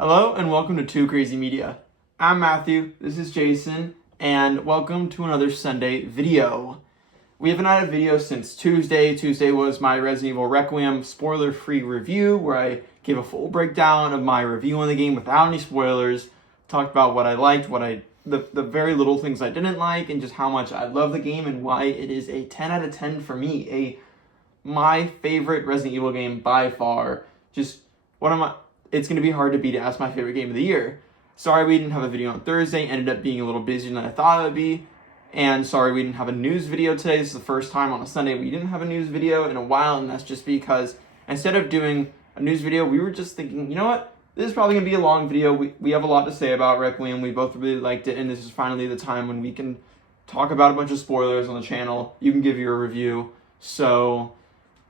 Hello and welcome to 2CrazyMedia. I'm Matthew, this is Jason, and welcome to another Sunday video. We haven't had a video since Tuesday. Tuesday was my Resident Evil Requiem spoiler-free review where I gave a full breakdown of my review on the game without any spoilers, talked about what I liked, the very little things I didn't like, and just how much I love the game and why it is a 10 out of 10 for me. My favorite Resident Evil game by far. It's going to be hard to beat it as my favorite game of the year. Sorry we didn't have a video on Thursday. Ended up being a little busier than I thought it would be. And sorry we didn't have a news video today. This is the first time on a Sunday we didn't have a news video in a while. And that's just because instead of doing a news video, we were just thinking, you know what? This is probably going to be a long video. We have a lot to say about Requiem. We both really liked it. And this is finally the time when we can talk about a bunch of spoilers on the channel. You can give your review. So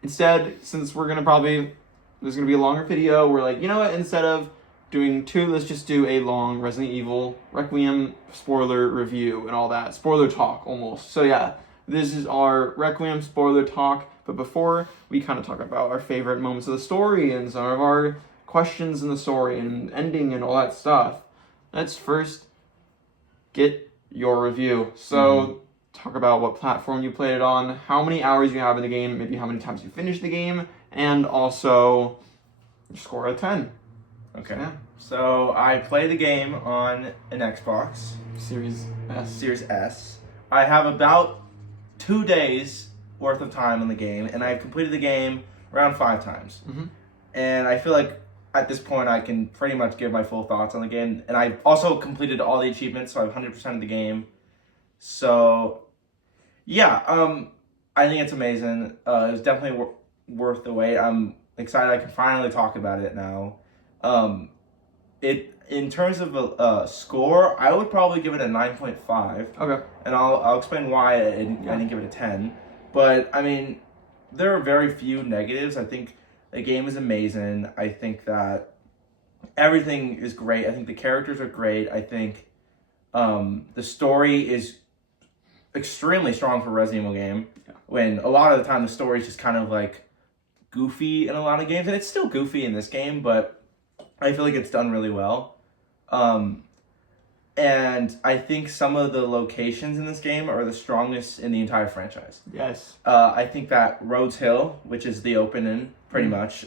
instead, since there's going to be a longer video, we're like, you know what, instead of doing two, let's just do a long Resident Evil Requiem spoiler review and all that. Spoiler talk, almost. So yeah, this is our Requiem spoiler talk. But before we kind of talk about our favorite moments of the story and some of our questions in the story and ending and all that stuff, let's first get your review. So talk about what platform you played it on, how many hours you have in the game, maybe how many times you finished the game, and also your score out of 10. Okay. So I play the game on an Xbox Series S. I have about 2 days worth of time on the game, and I've completed the game around 5 times. And I feel like at this point I can pretty much give my full thoughts on the game. And I've also completed all the achievements, so I have 100% of the game. So yeah, I think it's amazing. It was definitely worth the wait. I'm excited I can finally talk about it now. In terms of a score, I would probably give it a 9.5. Okay. And I'll explain why I didn't give it a 10. But I mean, there are very few negatives. I think the game is amazing. I think that everything is great. I think the characters are great. I think the story is extremely strong for a Resident Evil game. Yeah. When a lot of the time the story is just kind of like goofy in a lot of games, and it's still goofy in this game, but I feel like it's done really well. And I think some of the locations in this game are the strongest in the entire franchise. Yes. I think that Rhodes Hill, which is the opening, pretty much,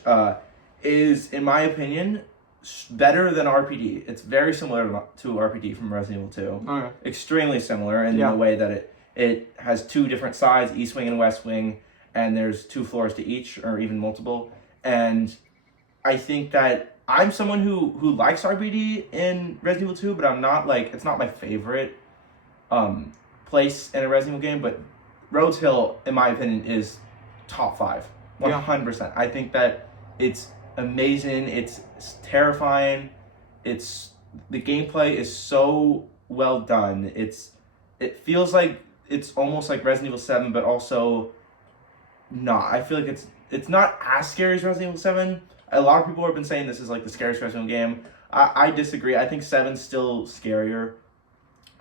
is, in my opinion, better than RPD. It's very similar to RPD from Resident Evil 2. Okay. Extremely similar in the way that it has 2 different sides, East Wing and West Wing, and there's 2 floors to each, or even multiple. And I think that I'm someone who likes RPD in Resident Evil 2, but I'm not it's not my favorite place in a Resident Evil game. But Rhodes Hill, in my opinion, is top 5, 100%. Yeah. I think that it's amazing. It's terrifying. The gameplay is so well done. It feels like it's almost like Resident Evil 7, but also not. I feel like it's not as scary as Resident Evil 7. A lot of people have been saying this is like the scariest Resident Evil game. I disagree. I think 7's still scarier.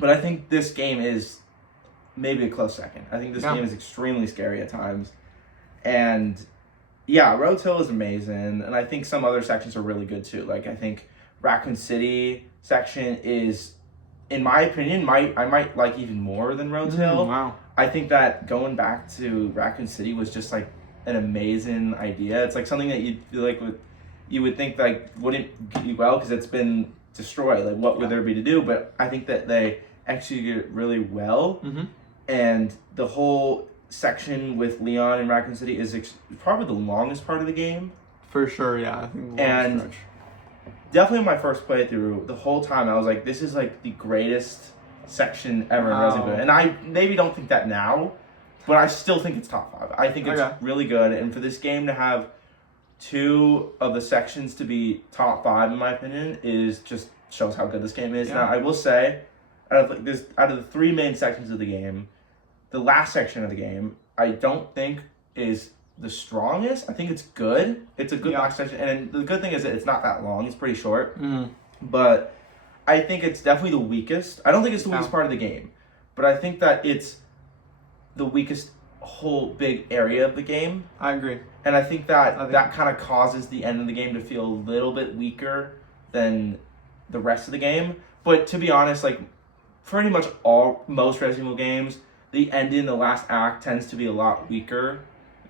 But I think this game is maybe a close second. I think this game is extremely scary at times. And yeah, Rhodes Hill is amazing. And I think some other sections are really good too. Like I think Raccoon City section is, in my opinion, I might like even more than Rhodes Hill. Wow. I think that going back to Raccoon City was just like an amazing idea. It's like something that you would think like wouldn't do well because it's been destroyed. Like what would there be to do? But I think that they executed it really well. And the whole section with Leon and Raccoon City is probably the longest part of the game. For sure, yeah. I think and definitely my first playthrough, the whole time I was like, this is like the greatest section ever in Resident Evil. And I maybe don't think that now, but I still think it's top 5. I think it's really good. And for this game to have 2 of the sections to be top 5, in my opinion, is just shows how good this game is. Now, I will say, out of the 3 main sections of the game, the last section of the game, I don't think is the strongest. I think it's good. It's a good last section. And the good thing is that it's not that long. It's pretty short. But I think it's definitely the weakest. I don't think it's the weakest part of the game. But I think that it's the weakest whole big area of the game. I agree. And I think that kind of causes the end of the game to feel a little bit weaker than the rest of the game. But to be honest, like pretty much most Resident Evil games, the ending, the last act tends to be a lot weaker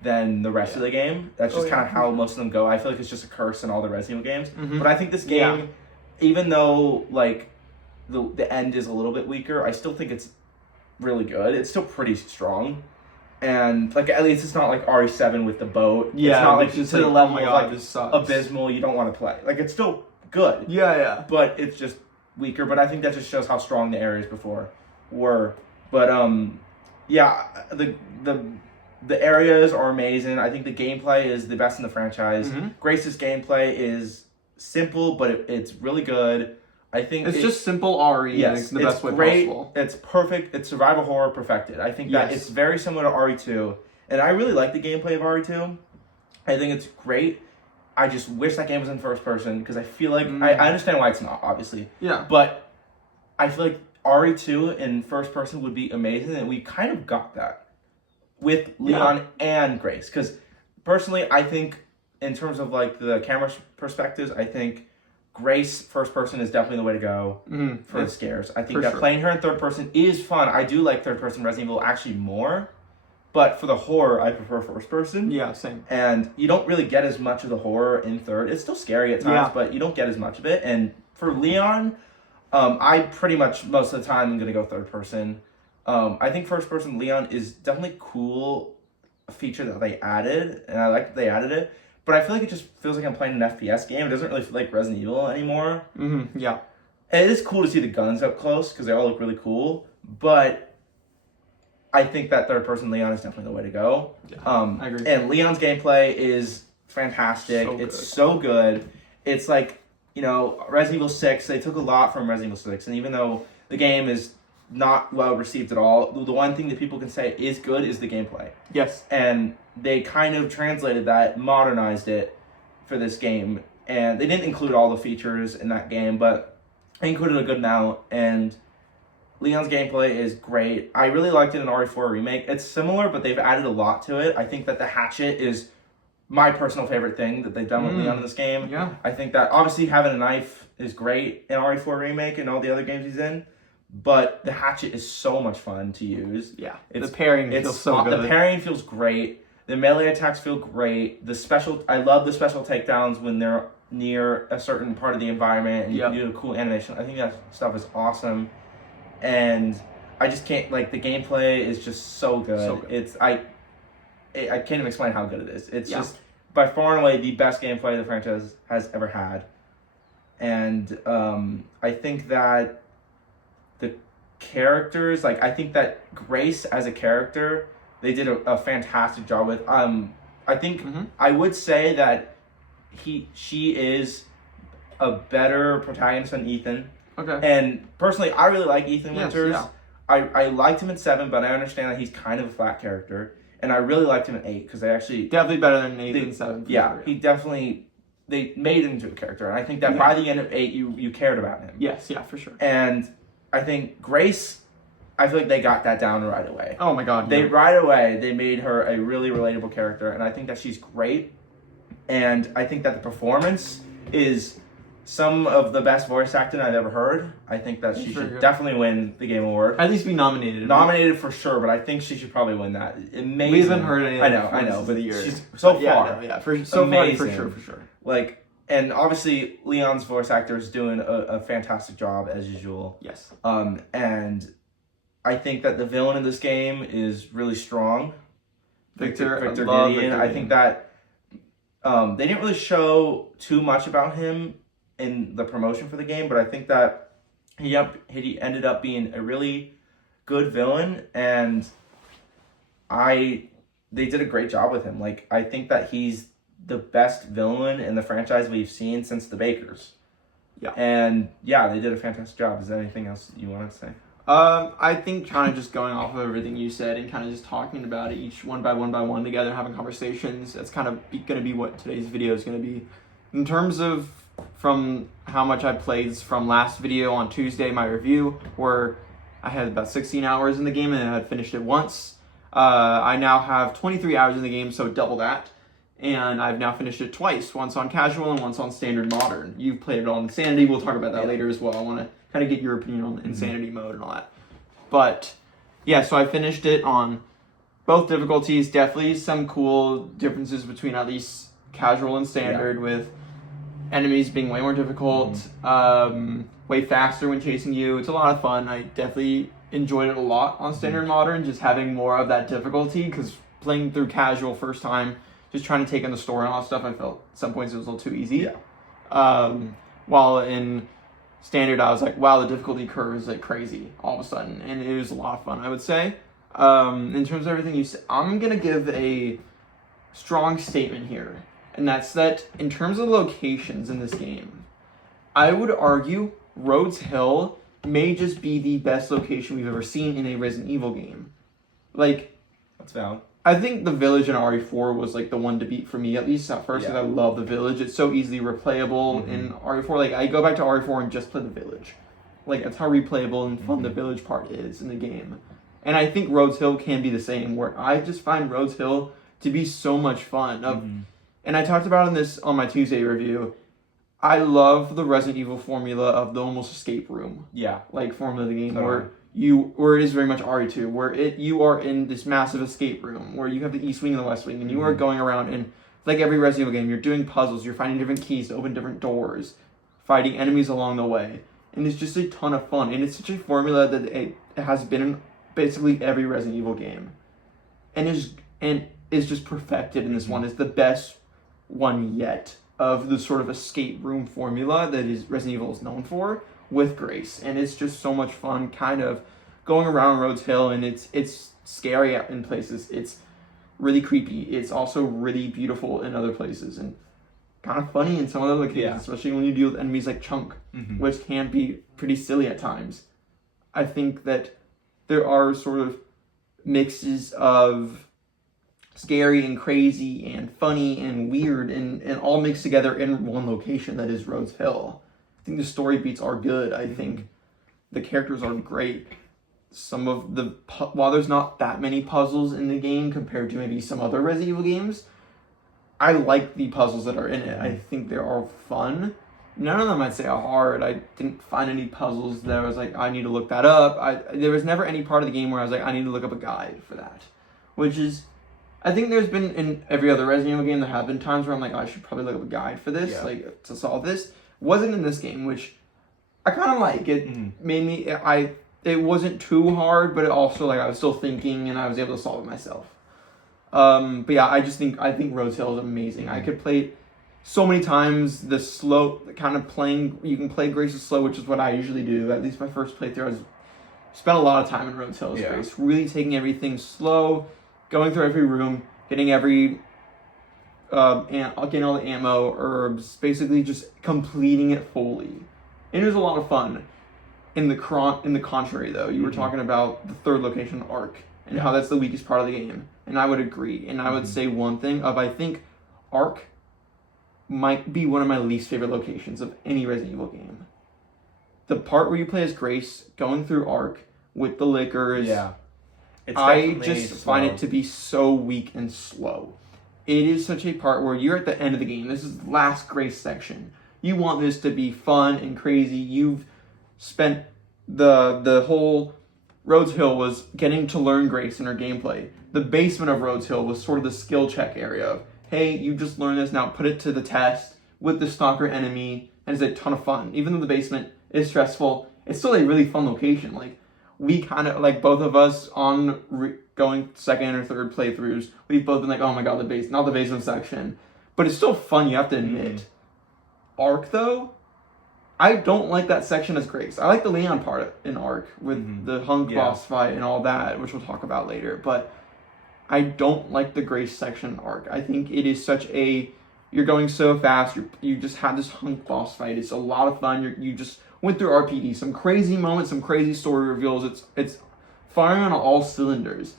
than the rest of the game. That's just kind of how most of them go. I feel like it's just a curse in all the Resident Evil games. But I think this game, even though like the end is a little bit weaker, I still think it's really good. It's still pretty strong. And like at least it's not like RE7 with the boat. Yeah, it's not like just to the level of like this sucks. Abysmal. You don't want to play. Like it's still good. Yeah. But it's just weaker. But I think that just shows how strong the areas before were. But yeah, the areas are amazing. I think the gameplay is the best in the franchise. Grace's gameplay is simple, but it's really good. I think it's just simple RE. Yes, the best way great. Possible. It's perfect. It's survival horror perfected. I think that it's very similar to RE2, and I really like the gameplay of RE2. I think it's great. I just wish that game was in first person because I feel like I understand why it's not, obviously. Yeah. But I feel like RE2 in first person would be amazing, and we kind of got that with Leon and Grace. Because personally, I think in terms of like the camera perspectives, I think Grace first person is definitely the way to go for the scares. I think that playing her in third person is fun. I do like third person Resident Evil actually more, but for the horror, I prefer first person. Yeah, same. And you don't really get as much of the horror in third. It's still scary at times, but you don't get as much of it. And for Leon, I pretty much most of the time am gonna go third person. I think first person Leon is definitely cool, a feature that they added, and I like that they added it. But I feel like it just feels like I'm playing an FPS game. It doesn't really feel like Resident Evil anymore. Yeah. And it is cool to see the guns up close because they all look really cool. But I think that third person Leon is definitely the way to go. Yeah, I agree. And Leon's gameplay is fantastic. It's so good. It's like, you know, Resident Evil 6, they took a lot from Resident Evil 6. And even though the game is not well received at all, the one thing that people can say is good is the gameplay. Yes. And they kind of translated that, modernized it for this game. And they didn't include all the features in that game, but they included a good amount. And Leon's gameplay is great. I really liked it in RE4 Remake. It's similar, but they've added a lot to it. I think that the hatchet is my personal favorite thing that they've done with Leon in this game. Yeah. I think that obviously having a knife is great in RE4 Remake and all the other games he's in. But the hatchet is so much fun to use. Yeah, the pairing feels so good. The pairing feels great. The melee attacks feel great. I love the special takedowns when they're near a certain part of the environment and you can do a cool animation. I think that stuff is awesome. And I just can't, like, the gameplay is just so good. So good. I can't even explain how good it is. It's just by far and away the best gameplay the franchise has ever had. And I think that the characters, like, I think that Grace as a character, they did a fantastic job with. I think I would say that she is a better protagonist than Ethan. Okay. And personally, I really like Ethan Winters. Yeah. I liked him in 7, but I understand that he's kind of a flat character. And I really liked him in 8 because they actually definitely better than Ethan in 7. Yeah, he definitely, they made him into a character. And I think that by the end of 8, you cared about him. Yes, yeah, for sure. And I think Grace, I feel like they got that down right away. Oh my god. Right away, they made her a really relatable character, and I think that she's great. And I think that the performance is some of the best voice acting I've ever heard. I think that she should definitely win the Game Award. At least be nominated. Nominated for sure, but I think she should probably win that. Amazing. We haven't heard any. I know, but she's so far. So amazing. Far, for sure. Like, and obviously Leon's voice actor is doing a fantastic job as usual. Yes. And I think that the villain in this game is really strong. Victor Gideon. I think that they didn't really show too much about him in the promotion for the game, but I think that he ended up being a really good villain, and they did a great job with him. Like, I think that he's the best villain in the franchise we've seen since the Bakers. Yeah. And yeah, they did a fantastic job. Is there anything else you want to say? I think kind of just going off of everything you said and kind of just talking about it each one by one together, having conversations, that's kind of going to be what today's video is going to be. In terms of from how much I played from last video on Tuesday, my review, where I had about 16 hours in the game and I had finished it once. I now have 23 hours in the game, so double that. and I've now finished it twice, once on casual and once on standard modern. You've played it on insanity. We'll talk about that later as well. I want to kind of get your opinion on the insanity mode and all that. But yeah, so I finished it on both difficulties. Definitely some cool differences between at least casual and standard, with enemies being way more difficult, way faster when chasing you. It's a lot of fun. I definitely enjoyed it a lot on standard modern, just having more of that difficulty, because playing through casual first time, just trying to take in the story and all that stuff, I felt at some points it was a little too easy. While in standard, I was like, wow, the difficulty curve is like crazy all of a sudden, and it was a lot of fun, I would say. In terms of everything you said, I'm gonna give a strong statement here, and that's that in terms of locations in this game, I would argue Rhodes Hill may just be the best location we've ever seen in a Resident Evil game. Like, that's valid. I think the village in RE4 was like the one to beat for me, at least at first, because I love the village. It's so easily replayable in RE4. Like, I go back to RE4 and just play the village. Like, that's how replayable and fun the village part is in the game. And I think Rhodes Hill can be the same, where I just find Rhodes Hill to be so much fun. And I talked about this on my Tuesday review. I love the Resident Evil formula of the almost escape room. Like, formula of the game, where it is very much RE2, where you are in this massive escape room, where you have the East Wing and the West Wing, and you are going around, and like every Resident Evil game, you're doing puzzles, you're finding different keys to open different doors, fighting enemies along the way, and it's just a ton of fun, and it's such a formula that it has been in basically every Resident Evil game, and is just perfected in this one. It's the best one yet of the sort of escape room formula that is Resident Evil is known for, with grace. And it's just so much fun kind of going around Rhodes Hill, and it's scary in places, it's really creepy, it's also really beautiful in other places, and kind of funny in some other locations, especially when you deal with enemies like Chunk, which can be pretty silly at times. I think that there are sort of mixes of scary and crazy and funny and weird and all mixed together in one location that is Rhodes Hill. I think the story beats are good. I think the characters are great. Some of the while there's not that many puzzles in the game compared to maybe some other Resident Evil games, I like the puzzles that are in it. I think they are fun. None of them I'd say are hard. I didn't find any puzzles that I was like, I need to look that up. There was never any part of the game where I was like, I need to look up a guide for that. Which is, I think there's been in every other Resident Evil game, there have been times where I'm like, I should probably look up a guide for this, like to solve this. Wasn't in this game, which I kind of like. It made me, it wasn't too hard, but it also, like, I was still thinking and I was able to solve it myself. But yeah, I think Rhodes Hill is amazing. I could play it so many times. The slow, kind of playing, you can play Grace's slow, which is what I usually do. At least my first playthrough, I spent a lot of time in Rhodes Hill as Grace. Really taking everything slow, going through every room, getting every getting all the ammo, herbs, basically just completing it fully. And it was a lot of fun. In the contrary, though, you were talking about the third location, Ark, and how that's the weakest part of the game. And I would agree. And I would say one thing I think Ark might be one of my least favorite locations of any Resident Evil game. The part where you play as Grace, going through Ark with the liquors, I just find it to be so weak and slow. It is such a part where you're at the end of the game. This is the last Grace section. You want this to be fun and crazy. You've spent the whole Rhodes Hill was getting to learn Grace and her gameplay. The basement of Rhodes Hill was sort of the skill check area of, hey, you just learned this, now put it to the test with the stalker enemy, and it's a ton of fun. Even though the basement is stressful, it's still a really fun location. Like, we kind of, like, both of us on going second or third playthroughs, we've both been like, oh my god, not the basement section. But it's still fun, you have to admit. Ark, though, I don't like that section as Grace. I like the Leon part in Ark with the hunk boss fight and all that, which we'll talk about later. But I don't like the Grace section in Ark. I think it is such a, you're going so fast, you just had this hunk boss fight. It's a lot of fun. You just went through RPD, some crazy moments, some crazy story reveals. It's firing on all cylinders.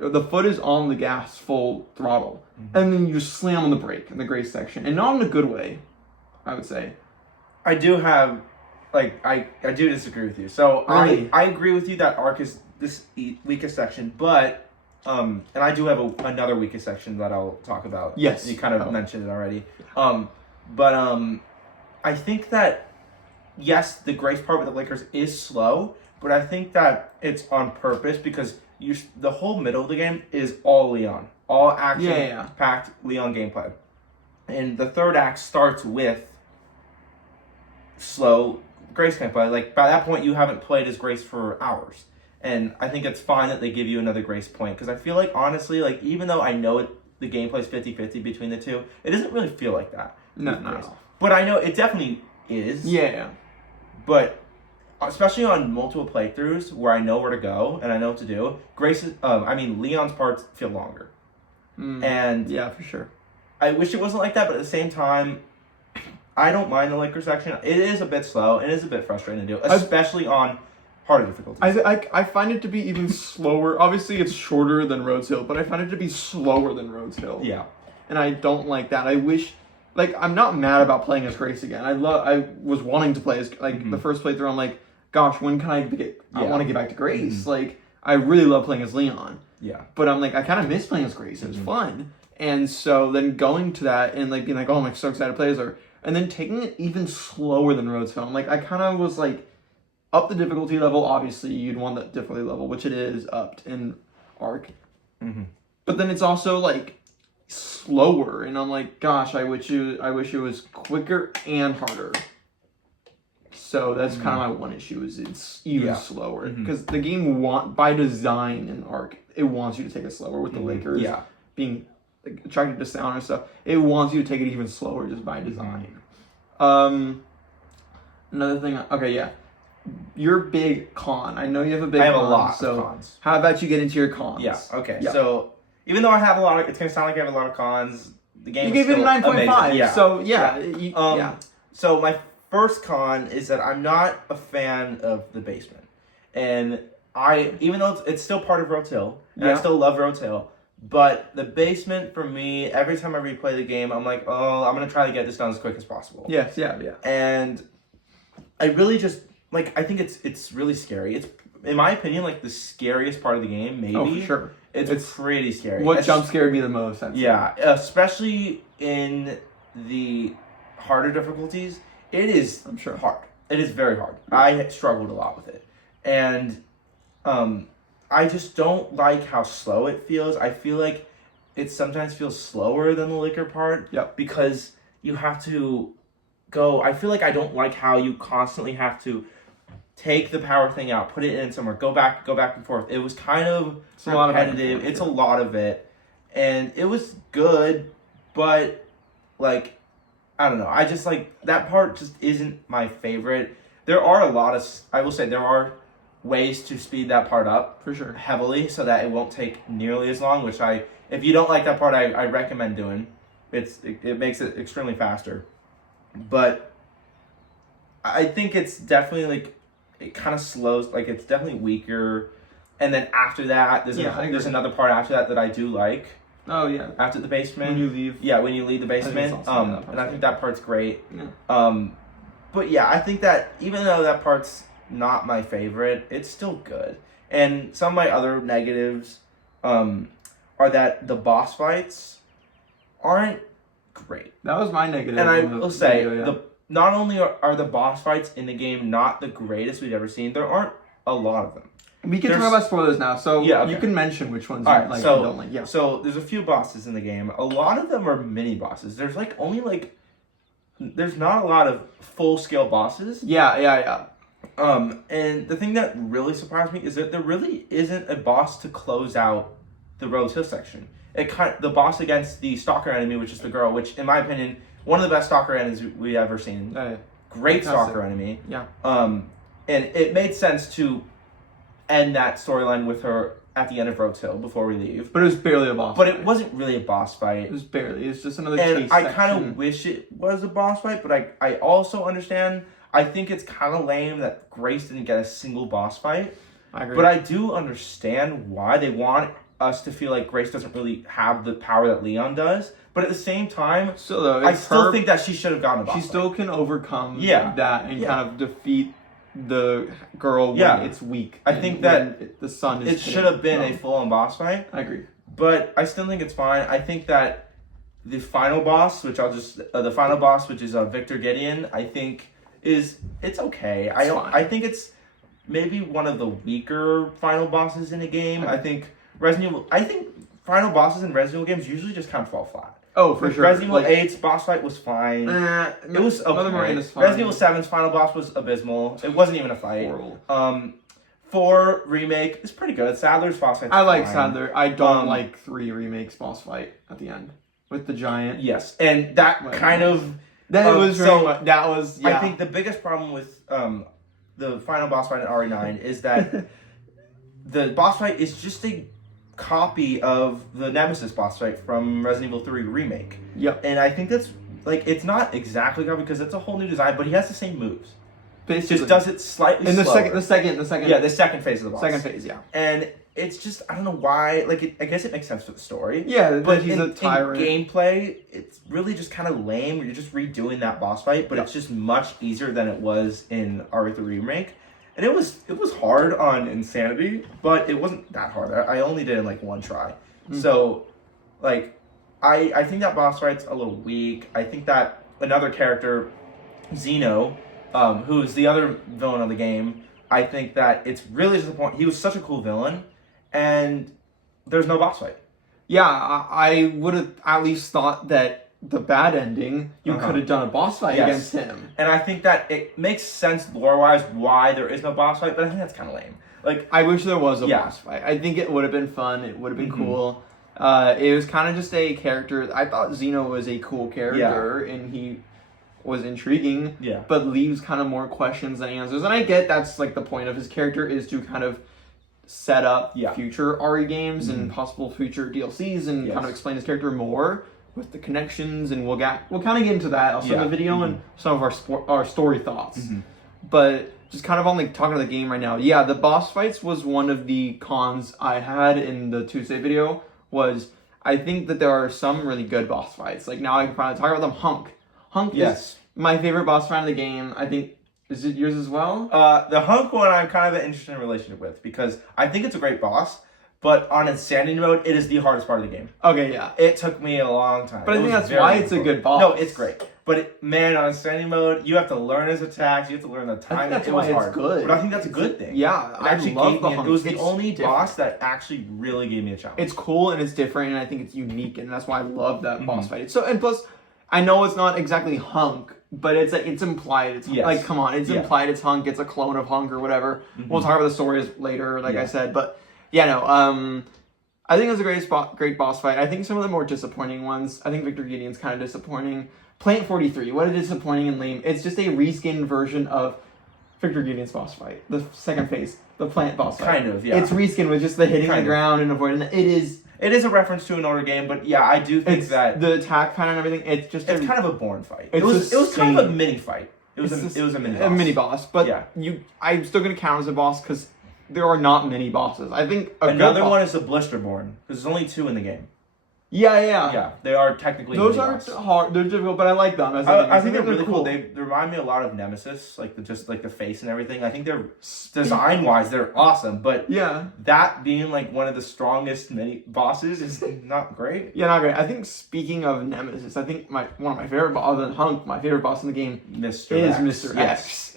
The foot is on the gas full throttle, and then you just slam on the brake in the Grace section, and not in a good way, I would say. I do have, like, I do disagree with you. So really? I agree with you that Ark is this weakest section, but and I do have another weakest section that I'll talk about. Yes. You kind of mentioned it already. But I think that, yes, the grace part with the Lakers is slow, but I think that it's on purpose because the whole middle of the game is all Leon. All action-packed Leon gameplay. And the third act starts with slow Grace gameplay. Like, by that point, you haven't played as Grace for hours. And I think it's fine that they give you another Grace point. Because I feel like, honestly, like, even though I know the gameplay's 50-50 between the two, it doesn't really feel like that. No. But I know it definitely is. Yeah. But especially on multiple playthroughs where I know where to go and I know what to do, Leon's parts feel longer. And yeah, for sure. I wish it wasn't like that, but at the same time, I don't mind the Lakers section. It is a bit slow. It is a bit frustrating to do, especially on harder difficulties. I find it to be even slower. Obviously, it's shorter than Rhodes Hill, but I find it to be slower than Rhodes Hill. Yeah. And I don't like that. I wish, like, I'm not mad about playing as Grace again. I was wanting to play as, like, the first playthrough, I'm like, gosh, when can I I want to get back to Grace. Like, I really love playing as Leon. Yeah. But I'm like, I kind of miss playing as Grace. It was fun. And so then going to that and, like, being like, oh, I'm so excited to play as her. And then taking it even slower than Rhodes Hill. I'm like, I kind of was like, up the difficulty level. Obviously, you'd want that difficulty level, which it is upped in Arc. But then it's also, like, slower. And I'm like, gosh, I wish it was quicker and harder. So that's kind of my one issue, is it's even slower. Because the game, by design in Arc, it wants you to take it slower with the Lakers being attracted to sound and stuff. It wants you to take it even slower just by design. Another thing, your big con. I know you have a big con. I have a lot of cons. How about you get into your cons? Yeah, okay. Yeah. So, even though I have a lot of, it's going to sound like I have a lot of cons, the game you gave it a 9.5. Yeah. So, So, my first con is that I'm not a fan of the basement. And even though it's still part of Rhodes Hill, and I still love Rhodes Hill, but the basement, for me, every time I replay the game, I'm like, oh, I'm going to try to get this done as quick as possible. Yes, yeah. And I really just, like, I think it's really scary. It's, in my opinion, like, the scariest part of the game, maybe. Oh, for sure. It's pretty scary. What jump scared me the most? Yeah, especially in the harder difficulties. It is hard. It is very hard. I struggled a lot with it. And I just don't like how slow it feels. I feel like it sometimes feels slower than the liquor part. Yep. Because you have to go. I feel like I don't like how you constantly have to take the power thing out, put it in somewhere, go back and forth. It was kind of repetitive. It's a lot of it. And it was good, but, like, I don't know. I just, like, that part just isn't my favorite. There are I will say there are ways to speed that part up. For sure. Heavily, so that it won't take nearly as long, which if you don't like that part, I recommend doing. It makes it extremely faster. But I think it's definitely, like, it kind of slows, like, it's definitely weaker. And then after that, there's another part after that I do like. Oh, yeah. After the basement. When you leave. Yeah, when you leave the basement. And I think that part's great. Yeah. But yeah, I think that even though that part's not my favorite, it's still good. And some of my other negatives are that the boss fights aren't great. That was my negative. And I will say, not only are the boss fights in the game not the greatest we've ever seen, there aren't a lot of them. We can talk about spoilers now, so you can mention which ones you like and don't like. Yeah. So there's a few bosses in the game. A lot of them are mini bosses. There's there's not a lot of full-scale bosses. Yeah. And the thing that really surprised me is that there really isn't a boss to close out the Rhodes Hill section. The boss against the stalker enemy, which is the girl, which in my opinion, one of the best stalker enemies we've ever seen. Great stalker enemy. Yeah. And it made sense to end that storyline with her at the end of Rhodes Hill before we leave. But it was barely a boss fight. It wasn't really a boss fight. It was barely. It's just another chase section. And I kind of wish it was a boss fight, but I also understand. I think it's kind of lame that Grace didn't get a single boss fight. I agree. But I do understand why they want us to feel like Grace doesn't really have the power that Leon does. But at the same time, I still think that she should have gotten a boss fight. She still can overcome that and kind of defeat the girl when it's weak. I think that the sun is. It should have been a full-on boss fight. I agree, but I still think it's fine. I think that the final boss, which is Victor Gideon, I think it's okay. I think it's maybe one of the weaker final bosses in a game. I think final bosses in Resident Evil games usually just kind of fall flat. Oh, for sure. Resident Evil 8's boss fight was fine. It was okay. Resident Evil 7's final boss was abysmal. It wasn't even a fight. Horrible. 4 remake is pretty good. Sadler's boss fight. I like Sadler. I don't like 3 remakes boss fight at the end with the giant. Yes, and that was. Yeah. I think the biggest problem with the final boss fight in RE9 is that the boss fight is just a copy of the Nemesis boss fight from Resident Evil 3 remake. Yep. And I think that's it's not exactly copy because it's a whole new design, but he has the same moves. Basically. Just does it slightly slower. The second. Yeah, the second phase of the boss. Second phase, yeah. And it's just, I don't know why, I guess it makes sense for the story. Yeah, but he's a tyrant. In gameplay, it's really just kind of lame. You're just redoing that boss fight, but it's just much easier than it was in RE3 Remake. And it was hard on Insanity, but it wasn't that hard. I only did it in one try. So, I think that boss fight's a little weak. I think that another character, Zeno, who's the other villain of the game, I think that it's really disappointing. He was such a cool villain, and there's no boss fight. Yeah, I would have at least thought that the bad ending, you could have done a boss fight against him. And I think that it makes sense lore-wise why there is no boss fight, but I think that's kind of lame. I wish there was a boss fight. I think it would have been fun. It would have been cool. It was kind of just a character. I thought Zeno was a cool character, and he was intriguing, but leaves kind of more questions than answers. And I get that's the point of his character is to kind of set up future RE games and possible future DLCs and kind of explain his character more with the connections, and we'll kind of get into that also in the video and some of our story thoughts. But just kind of on talking to the game right now, the boss fights was one of the cons I had in the Tuesday video. Was I think that there are some really good boss fights. Now I can finally talk about them. Hunk is my favorite boss fight in the game. I think, is it yours as well? The Hunk one I'm kind of an interesting relationship with because I think it's a great boss, but on Insanity mode, it is the hardest part of the game. Okay, yeah. It took me a long time. But I think that's why it's a good boss. No, it's great. But on Insanity mode, you have to learn his attacks, you have to learn the timing. That's why it's good. But I think that's a good thing. Yeah, I love the Hunk. It was the only boss that actually really gave me a challenge. It's cool and it's different, and I think it's unique, and that's why I love that boss fight. And plus, I know it's not exactly Hunk, but it's implied. It's come on, it's implied it's Hunk. It's a clone of Hunk or whatever. We'll talk about the stories later, I said. But I think it was a great boss fight. I think some of the more disappointing ones. I think Victor Gideon's kind of disappointing. Plant 43, what a disappointing and lame. It's just a reskinned version of Victor Gideon's boss fight, the second phase, the plant boss fight. Kind of, yeah. It's reskinned with just the hitting the ground and avoiding it. It is a reference to an older game, but I do think that the attack pattern and everything. It's kind of a boring fight. It was kind of a mini fight. It was a mini boss. A mini boss, but I'm still gonna count as a boss because there are not many bosses. I think another one is the Blisterborn because there's only 2 in the game. Yeah, they are technically those are hard. They're difficult, but I like them. I think they're really cool. They remind me a lot of Nemesis, the face and everything. I think they're design wise they're awesome, but that being one of the strongest mini bosses is not great. Yeah, not great. I think speaking of Nemesis, I think one of my favorite other than Hunk, my favorite boss in the game is Mr. X.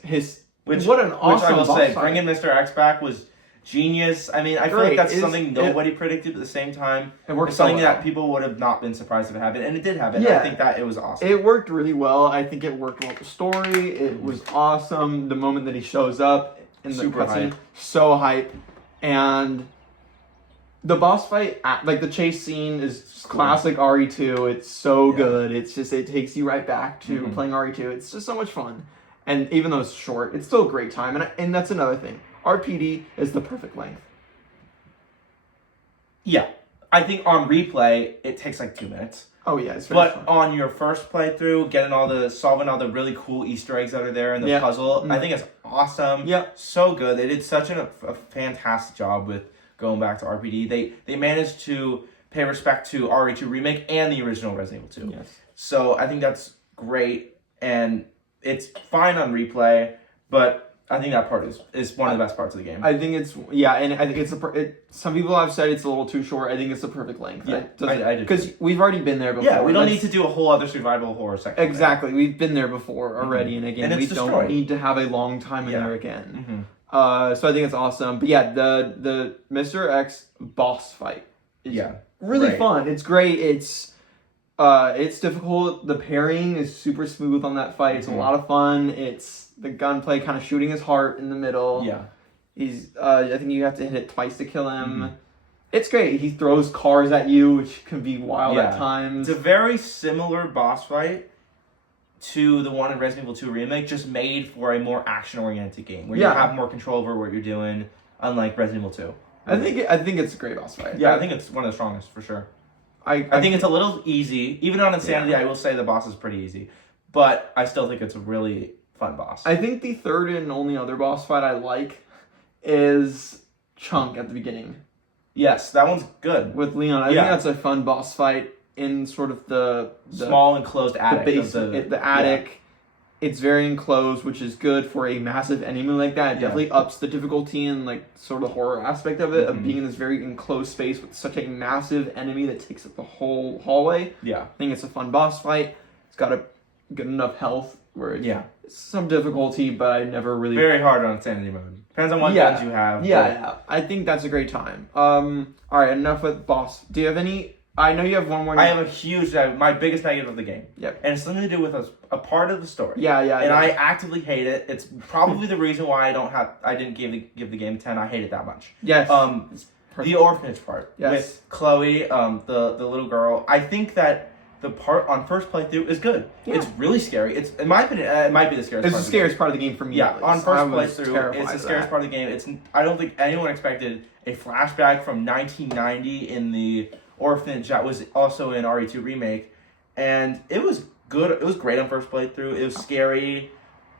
What an awesome I will boss say, fight. bringing Mr. X back was genius. I mean, I feel like that's something nobody predicted, but at the same time, it's something that people would have not been surprised if it happened, and it did happen. I think that it was awesome. It worked really well. I think it worked well with the story. It was awesome. The moment that he shows up in the cutscene, so hype. And the boss fight, the chase scene is classic RE2. It's so good. It's just, it takes you right back to playing RE2. It's just so much fun. And even though it's short, it's still a great time. And that's another thing. RPD is the perfect length. Yeah. I think on replay, it takes 2 minutes. Oh, yeah. It's very fun. On your first playthrough, solving all the really cool Easter eggs that are there in the puzzle, I think it's awesome. Yeah. So good. They did such a fantastic job with going back to RPD. They managed to pay respect to RE2 Remake and the original Resident Evil 2. Yes. So I think that's great. And it's fine on replay, but I think that part is one of the best parts of the game. I think it's and I think it's some people have said it's a little too short. I think it's the perfect length. Yeah, I do. Because we've already been there before. Yeah, we don't need to do a whole other survival horror section. Exactly, we've been there before already, and again, we don't need to have a long time in there again. So I think it's awesome. But yeah, the Mr. X boss fight is really fun. It's great. It's difficult. The parrying is super smooth on that fight. It's a lot of fun. It's the gunplay kind of shooting his heart in the middle. Yeah. I think you have to hit it twice to kill him. It's great. He throws cars at you, which can be wild at times. It's a very similar boss fight to the one in Resident Evil 2 Remake, just made for a more action-oriented game, where you have more control over what you're doing, unlike Resident Evil 2. I think it's a great boss fight. Yeah, I think it's one of the strongest, for sure. I think it's a little easy. Even on Insanity, I will say the boss is pretty easy. But I still think it's a really fun boss. I think the third and only other boss fight I like is Chunk at the beginning. Yes, that one's good. With Leon. I think that's a fun boss fight in sort of the small enclosed attic. The attic. Yeah. It's very enclosed, which is good for a massive enemy like that. It definitely ups the difficulty and like sort of horror aspect of it, of being in this very enclosed space with such a massive enemy that takes up the whole hallway. Yeah. I think it's a fun boss fight. It's got a good enough health where it's some difficulty, but I never really... Very hard on Insanity mode. Depends on what guns you have. Yeah. I think that's a great time. All right, enough with boss. Do you have any... I know you have one more... I have a huge... my biggest negative of the game. Yep. And it's something to do with a part of the story. Yeah. And I actively hate it. It's probably the reason why I didn't give the game 10. I hate it that much. Yes. The orphanage part. Yes. With Chloe, the little girl. I think that the part on first playthrough is good. Yeah. It's really scary. It's, in my opinion, it might be the scariest part. It's the scariest part of the game for me. Yeah, on first playthrough, it's the scariest part of the game. I don't think anyone expected a flashback from 1990 in the orphanage that was also in RE2 Remake. And it was good. It was great on first playthrough. It was scary.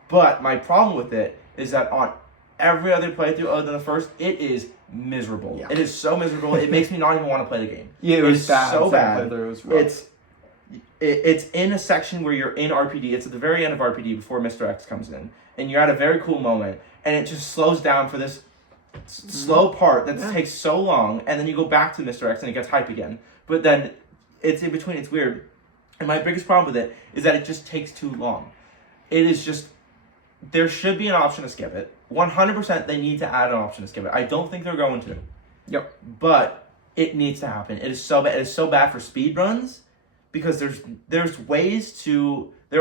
But my problem with it is that on every other playthrough other than the first, it is miserable. Yeah. It is so miserable. It makes me not even want to play the game. Yeah, it was bad. So bad. It's in a section where you're in RPD. It's at the very end of RPD before Mr. X comes in. And you're at a very cool moment. And it just slows down for this slow part that takes so long. And then you go back to Mr. X and it gets hype again. But then it's in between. It's weird. And my biggest problem with it is that it just takes too long. It is just... There should be an option to skip it. 100% they need to add an option to skip it. I don't think they're going to. Yep. But it needs to happen. It is so bad. It is so bad for speed runs. Because there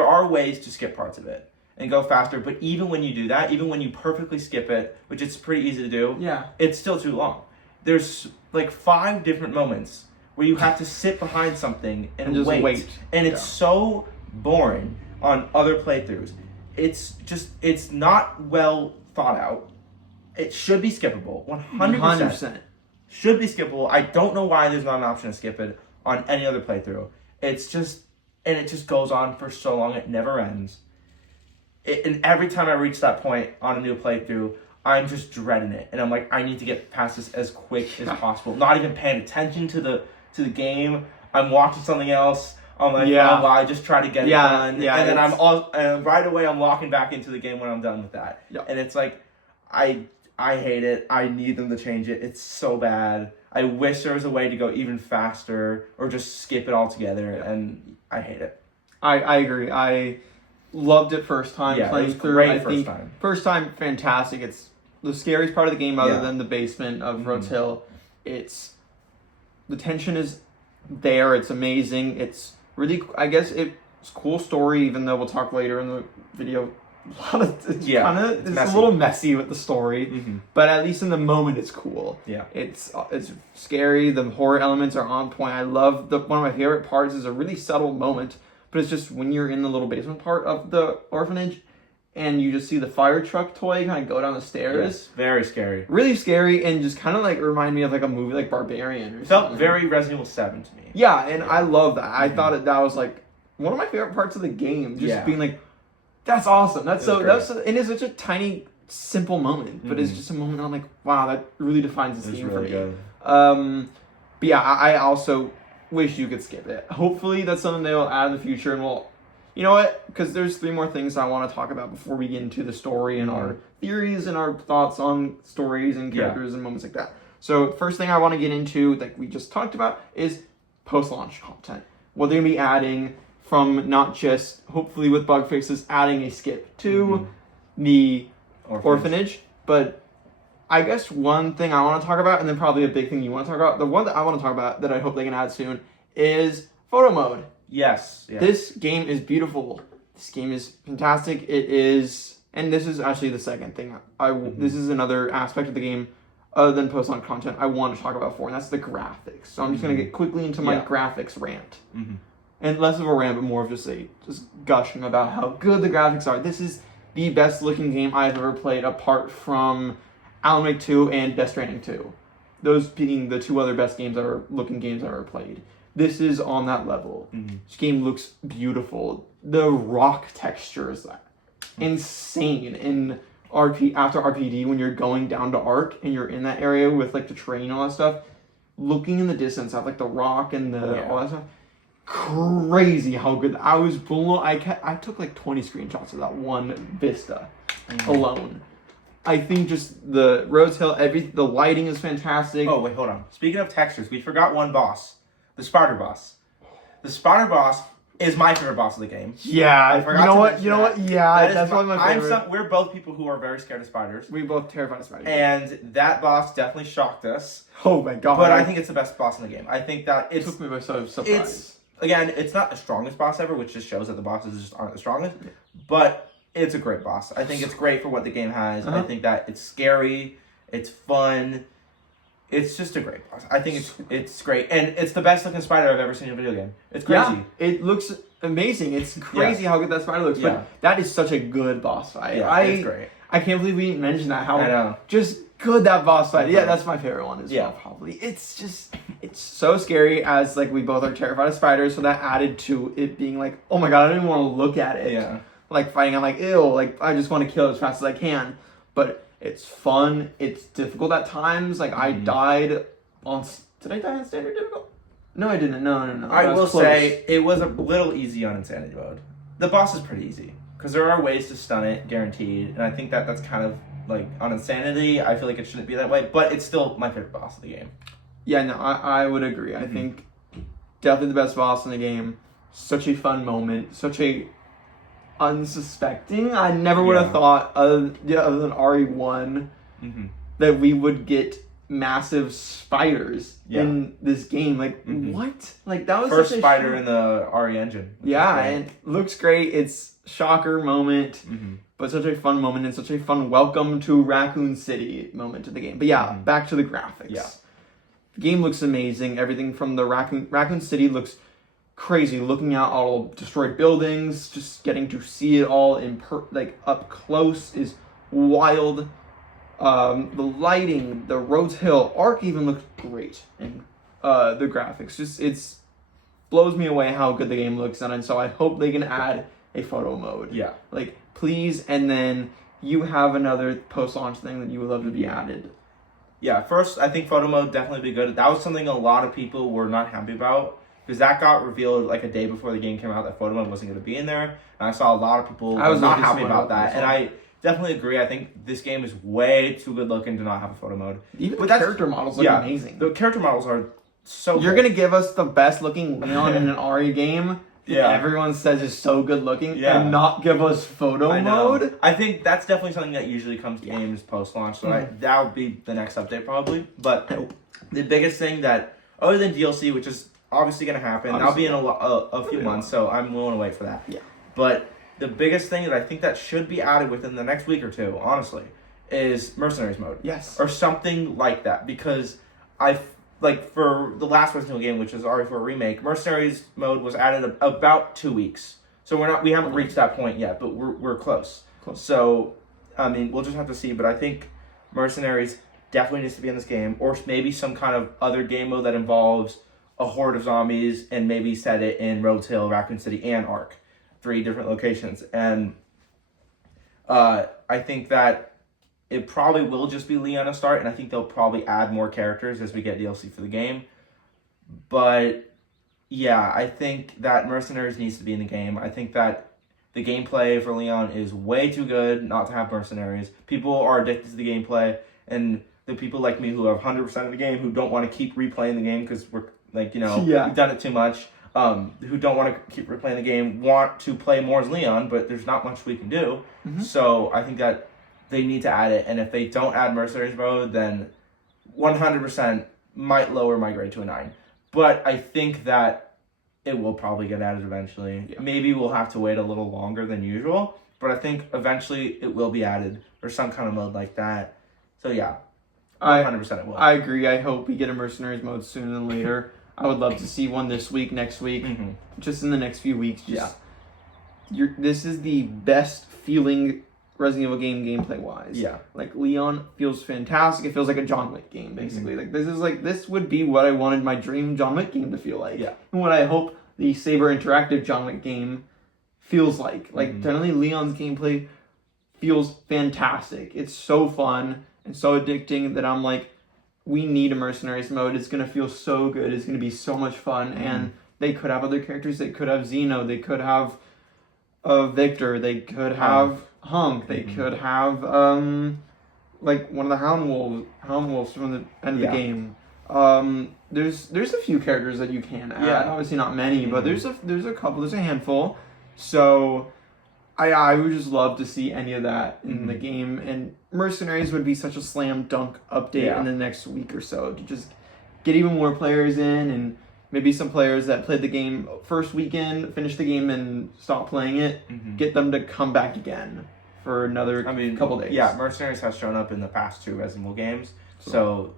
are ways to skip parts of it and go faster, but even when you do that, even when you perfectly skip it, which it's pretty easy to do, it's still too long. There's like 5 different moments where you have to sit behind something and just wait. And it's so boring on other playthroughs. It's not well thought out. It should be skippable. 100%. Should be skippable. I don't know why there's not an option to skip it on any other playthrough. It just goes on for so long, it never ends. And every time I reach that point on a new playthrough, I'm just dreading it. And I'm like, I need to get past this as quick as possible. Not even paying attention to the game. I'm watching something else. I'm like, oh, well, I just try to get it done. Yeah, and then right away I'm walking back into the game when I'm done with that. Yeah. And it's like, I hate it. I need them to change it. It's so bad. I wish there was a way to go even faster or just skip it altogether, and I hate it. I agree. I loved it first time playing through. Great first time, fantastic. It's the scariest part of the game other than the basement of Rhodes Hill. It's the tension is there. It's amazing. It's really, I guess it's a cool story, even though we'll talk later in the video. It's a little messy with the story, but at least in the moment it's cool. Yeah, it's scary. The horror elements are on point. I love one of my favorite parts is a really subtle moment, but it's just when you're in the little basement part of the orphanage, and you just see the fire truck toy kind of go down the stairs. Yes, very scary. Really scary, and just kind of like remind me of like a movie like Barbarian or something. Felt very Resident Evil 7 to me. Yeah, and I love that. I thought that was like one of my favorite parts of the game. Just being like, that's awesome. And it's such a tiny, simple moment, but it's just a moment I'm like, wow, that really defines this game really for me. But yeah, I also wish you could skip it. Hopefully that's something they'll add in the future, and we'll You know what? Because there's 3 more things I want to talk about before we get into the story and our theories and our thoughts on stories and characters and moments like that. So first thing I want to get into, like we just talked about, is post-launch content. What they're going to be adding from not just, hopefully with bug fixes, adding a skip to the orphanage. But I guess one thing I want to talk about, and then probably a big thing you want to talk about, the one that I want to talk about that I hope they can add soon, is photo mode. Yes. This game is beautiful. This game is fantastic. It is, and this is actually the second thing. This is another aspect of the game other than post-launch content I want to talk about and that's the graphics. So I'm just going to get quickly into my graphics rant. And less of a rant, but more of just gushing about how good the graphics are. This is the best looking game I've ever played apart from Alan Wake 2 and Death Stranding 2. Those being the 2 other best looking games I've ever played. This is on that level. This game looks beautiful. The rock texture is insane in after RPD when you're going down to Ark and you're in that area with like the train and all that stuff. Looking in the distance at like the rock and all that stuff. Crazy how good. I was blown. I took like 20 screenshots of that one vista alone. I think just the Rose Hill, the lighting is fantastic. Oh, wait, hold on. Speaking of textures, we forgot one boss. The spider boss. The spider boss is my favorite boss of the game. Yeah, I forgot. You know what? Yeah, that's one of my favorite. We're both people who are very scared of spiders. We both terrified of spiders. And that boss definitely shocked us. Oh my god. But I think it's the best boss in the game. I think that it took me by surprise. Again, it's not the strongest boss ever, which just shows that the bosses just aren't the strongest. But it's a great boss. I think it's great for what the game has. I think that it's scary. It's fun. It's just a great boss. I think it's great. And it's the best looking spider I've ever seen in a video game. It's crazy. Yeah, it looks amazing. It's crazy how good that spider looks. But that is such a good boss fight. Yeah, it's great. I can't believe we didn't mention that. How just good that boss fight. Yeah, that's my favorite one as well, probably. It's so scary as like we both are terrified of spiders. So that added to it being like, oh my god, I don't even want to look at it. Yeah. Like fighting, I'm like, ew, like I just want to kill it as fast as I can. But it's fun. It's difficult at times. Like I died on. Did I die on standard difficult? No, I didn't. No. I will say it was a little easy on insanity mode. The boss is pretty easy because there are ways to stun it, guaranteed. And I think that's kind of like on insanity. I feel like it shouldn't be that way, but it's still my favorite boss of the game. Yeah, no, I would agree. I think definitely the best boss in the game. Such a fun moment. Such a unsuspecting. I never would have thought, other than RE1, that we would get massive spiders in this game. Like, what? Like, that was first spider in the RE engine. Yeah, and looks great. It's shocker moment, but such a fun moment and such a fun welcome to Raccoon City moment to the game. But yeah, back to the graphics. Yeah. The game looks amazing. Everything from the Raccoon City looks crazy. Looking at all destroyed buildings, just getting to see it all up close is wild. The lighting, the Rose Hill Arc even looks great, and the graphics it's blows me away how good the game looks, and so I hope they can add a photo mode. Yeah, like please, and then you have another post-launch thing that you would love to be added. Yeah, first I think photo mode definitely be good. That was something a lot of people were not happy about. Because that got revealed like a day before the game came out that photo mode wasn't going to be in there. And I saw a lot of people not happy about that. And I definitely agree. I think this game is way too good looking to not have a photo mode. Even the character models look amazing. The character models are so You're going to give us the best looking Leon in an RE game that everyone says is so good looking and not give us photo mode? I think that's definitely something that usually comes to games post-launch. So that would be the next update probably. But the biggest thing that, other than DLC, which is obviously going to happen. That'll be in a few months, so I'm willing to wait for that. Yeah. But the biggest thing that I think that should be added within the next week or two, honestly, is Mercenaries mode. Yes. Or something like that. Because for the last Resident Evil game, which is RE4 Remake, Mercenaries mode was added about 2 weeks. So we haven't reached that point yet, but we're close. So, I mean, we'll just have to see. But I think Mercenaries definitely needs to be in this game. Or maybe some kind of other game mode that involves a horde of zombies, and maybe set it in Rose Hill, Raccoon City, and Ark. 3 different locations. And I think that it probably will just be Leon to start, and I think they'll probably add more characters as we get DLC for the game. But yeah, I think that Mercenaries needs to be in the game. I think that The gameplay for Leon is way too good not to have mercenaries. People are addicted to the gameplay, and the people like me who have 100% of the game who don't want to keep replaying the game because we're like, we've done it too much. Who don't want to keep replaying the game want to play more as Leon, but there's not much we can do. So I think that they need to add it, and if they don't add mercenaries mode, then 100% might lower my grade to a 9. But I think that it will probably get added eventually. Yeah. Maybe we'll have to wait a little longer than usual, but I think eventually it will be added or some kind of mode like that. So yeah, 100% it will. I agree. I hope we get a mercenaries mode sooner than later. I would love to see one this week, next week, just in the next few weeks. This is the best feeling Resident Evil game gameplay wise. Yeah. Like Leon feels fantastic. It feels like a John Wick game, basically. This would be what I wanted my dream John Wick game to feel like. Yeah. And what I hope the Saber Interactive John Wick game feels like. Like generally Leon's gameplay feels fantastic. It's so fun and so addicting that I'm like, we need a mercenaries mode. It's gonna feel so good. It's gonna be so much fun. And they could have other characters. They could have Zeno. They could have Victor. They could have Hunk. They could have like one of the Hound Wolves from the end of the game. There's a few characters that you can add. Obviously not many, but there's a couple. There's a handful. So I would just love to see any of that in the game. And mercenaries would be such a slam dunk update in the next week or so to just get even more players in, and maybe some players that played the game first weekend, finished the game and stopped playing it, get them to come back again for another couple days. Yeah, mercenaries has shown up in the past 2 Resident Evil games. So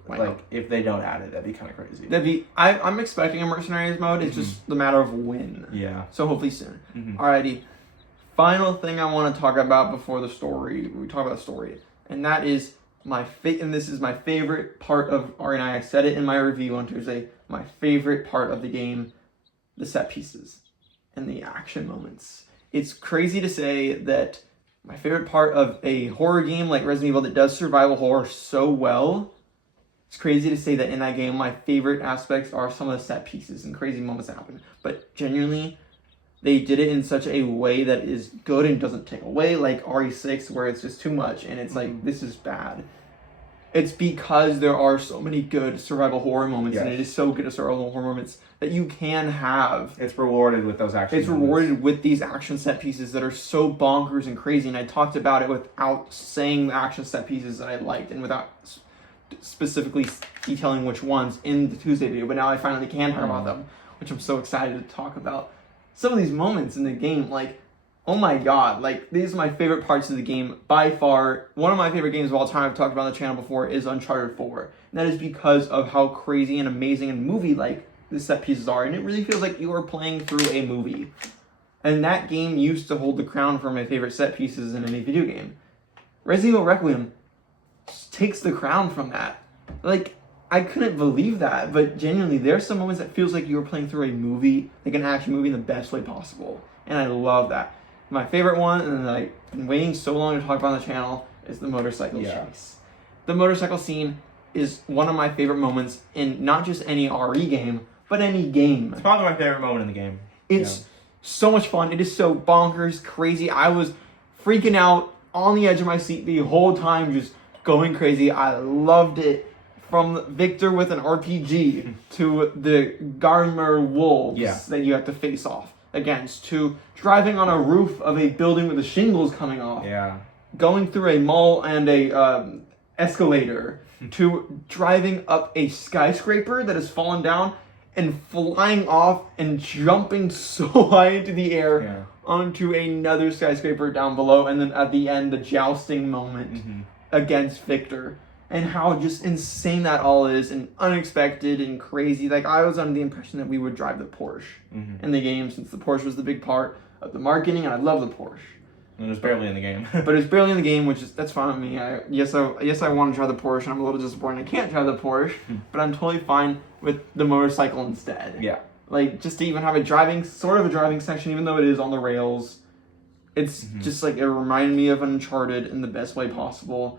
if they don't add it, that'd be kind of crazy. I'm expecting a mercenaries mode. It's just the matter of when. Yeah. So hopefully soon. Alrighty. Final thing I want to talk about before the story. We talk about the story, and that is and this is my favorite part of RE9. I said it in my review on Tuesday. My favorite part of the game, the set pieces and the action moments. It's crazy to say that my favorite part of a horror game like Resident Evil that does survival horror so well, it's crazy to say that in that game, my favorite aspects are some of the set pieces and crazy moments that happen. But genuinely, they did it in such a way that is good and doesn't take away, like RE6, where it's just too much and it's like, this is bad. It's because there are so many good survival horror moments, and it is so good at survival horror moments that you can have. It's rewarded with those action. It's rewarded with these action set pieces that are so bonkers and crazy. And I talked about it without saying the action set pieces that I liked, and without specifically detailing which ones in the Tuesday video. But now I finally can talk about them, which I'm so excited to talk about. Some of these moments in the game, like, oh my god, like, these are my favorite parts of the game by far. One of my favorite games of all time, I've talked about on the channel before, is Uncharted 4. And that is because of how crazy and amazing and movie-like the set pieces are. And it really feels like you are playing through a movie. And that game used to hold the crown for my favorite set pieces in any video game. Resident Evil Requiem takes the crown from that. Like, I couldn't believe that, but genuinely, there's some moments that feels like you were playing through a movie, like an action movie in the best way possible. And I love that. My favorite one, and I've been waiting so long to talk about on the channel, is the motorcycle chase. The motorcycle scene is one of my favorite moments in not just any RE game, but any game. It's probably my favorite moment in the game. It's so much fun. It is so bonkers, crazy. I was freaking out on the edge of my seat the whole time, just going crazy. I loved it. From Victor with an RPG to the Garmer wolves that you have to face off against, to driving on a roof of a building with the shingles coming off, going through a mall and a escalator, to driving up a skyscraper that has fallen down and flying off and jumping so high into the air onto another skyscraper down below, and then at the end, the jousting moment against Victor. And how just insane that all is, and unexpected and crazy. Like, I was under the impression that we would drive the Porsche in the game, since the Porsche was the big part of the marketing, and I love the Porsche. And it was barely in the game. But it's barely in the game, that's fine with me. Yes, I want to drive the Porsche, and I'm a little disappointed I can't drive the Porsche, but I'm totally fine with the motorcycle instead. Yeah. Like, just to even have sort of a driving section, even though it is on the rails. It's just like, it reminded me of Uncharted in the best way possible.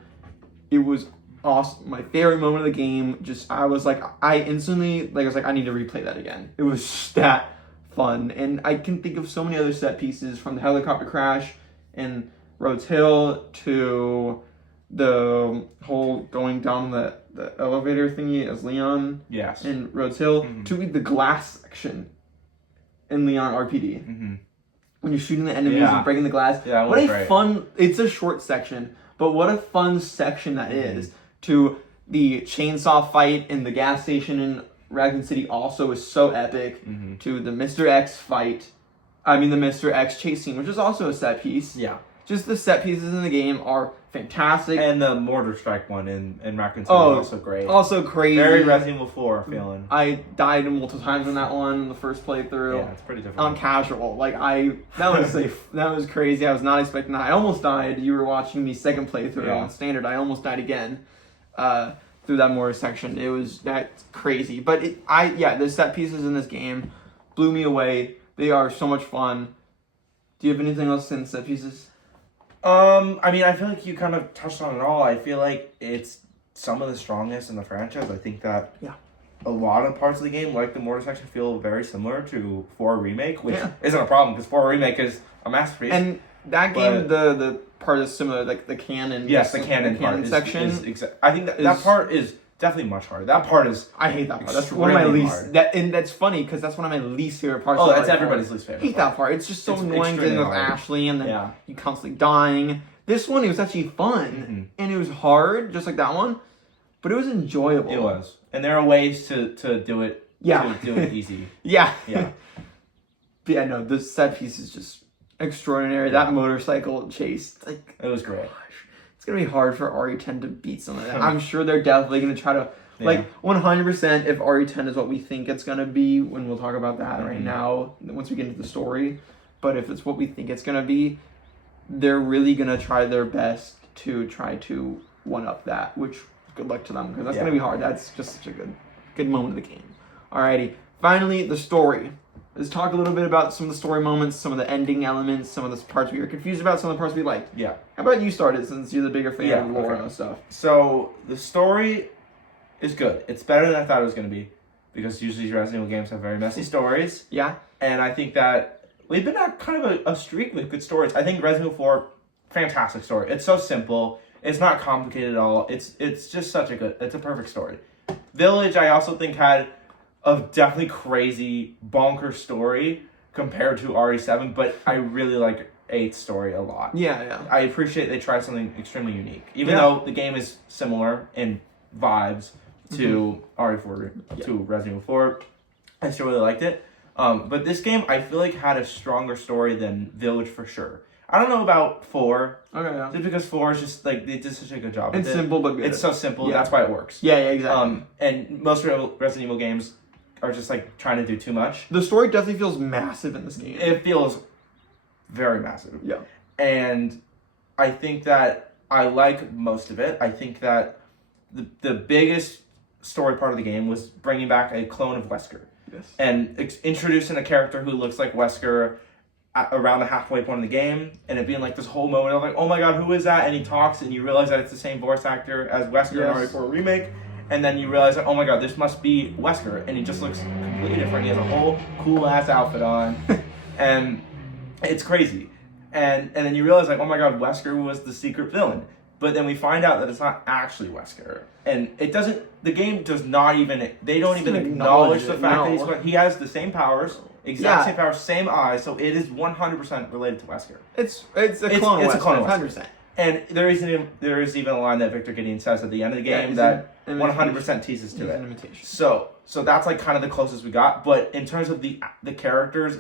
It was awesome. My favorite moment of the game. I was like, I need to replay that again. It was that fun. And I can think of so many other set pieces, from the helicopter crash in Rhodes Hill to the whole going down the elevator thingy as Leon in Rhodes Hill, to the glass section in Leon RPD. Mm-hmm. When you're shooting the enemies and breaking the glass. Yeah, what a fun, it's a short section, but what a fun section that is. To the chainsaw fight in the gas station in Raccoon City also is so epic. To the Mr. X fight, the Mr. X chase scene, which is also a set piece. Yeah. Just the set pieces in the game are fantastic. And the mortar strike one in Raccoon City is also great. Also crazy. Very Resident Evil 4 feeling. I died multiple times in that one in the first playthrough. Yeah, it's pretty different. On casual. That was crazy. I was not expecting that. I almost died. You were watching me second playthrough on standard. I almost died again through that mortar section. That's crazy. But the set pieces in this game blew me away. They are so much fun. Do you have anything else in set pieces? I feel like you kind of touched on it all. I feel like it's some of the strongest in the franchise. I think that a lot of parts of the game, like the mortar section, feel very similar to 4 Remake, which isn't a problem because 4 Remake is a masterpiece. And that game, the part is similar, like the cannon. Yes, the cannon part section. I think that part is definitely much harder. That part is. I hate that part. That's one of my least. And that's funny because that's one of my least favorite parts. Oh, that's everybody's least favorite. I hate that part. It's just so annoying dealing with Ashley and then you constantly dying. This one, it was actually fun and it was hard, just like that one, but it was enjoyable. It was, and there are ways to do it. To do it easy. Yeah. But yeah, no, the set piece is just extraordinary. That motorcycle chase, it was great. It's gonna be hard for RE10 to beat some of that. I'm sure they're definitely gonna try to 100% if RE10 is what we think it's gonna be. When we'll talk about that right now once we get into the story. But if it's what we think it's gonna be, they're really gonna try their best to try to one up that. Which good luck to them because that's gonna be hard. That's just such a good moment of the game. Alrighty, finally the story. Let's talk a little bit about some of the story moments, some of the ending elements, some of the parts we were confused about, some of the parts we liked. Yeah. How about you start it since you're the bigger fan of lore and stuff? So, the story is good. It's better than I thought it was going to be because usually Resident Evil games have very messy stories. Yeah. And I think that we've been on kind of a streak with good stories. I think Resident Evil 4, fantastic story. It's so simple. It's not complicated at all. It's just such it's a perfect story. Village, I also think, had a definitely crazy, bonker story compared to RE7, but I really like 8's story a lot. Yeah. I appreciate they tried something extremely unique. Even though the game is similar in vibes to RE4, to Resident Evil 4, I still really liked it. But this game, I feel like, had a stronger story than Village for sure. I don't know about 4. Okay, yeah. Just because 4 is just, they did such a good job with it. It's simple but good. It's so simple, that's why it works. Yeah, exactly. And most Resident Evil games are just trying to do too much. The story definitely feels massive in this game. It feels very massive. Yeah. And I think that I like most of it. I think that the biggest story part of the game was bringing back a clone of Wesker. Yes. And introducing a character who looks like Wesker around the halfway point of the game, and it being this whole moment of oh my god, who is that? And he talks, and you realize that it's the same voice actor as Wesker in RE4 Remake. And then you realize, oh my god, this must be Wesker. And he just looks completely different. He has a whole cool-ass outfit on. And it's crazy. And then you realize, oh my god, Wesker was the secret villain. But then we find out that it's not actually Wesker. And the game does not even, they don't even acknowledge the fact that he has the same powers, same powers, same eyes. So it is 100% related to Wesker. It's a clone of Wesker, 100%. And there is even a line that Victor Gideon says at the end of the game that 100% teases to it. So that's kind of the closest we got. But in terms of the characters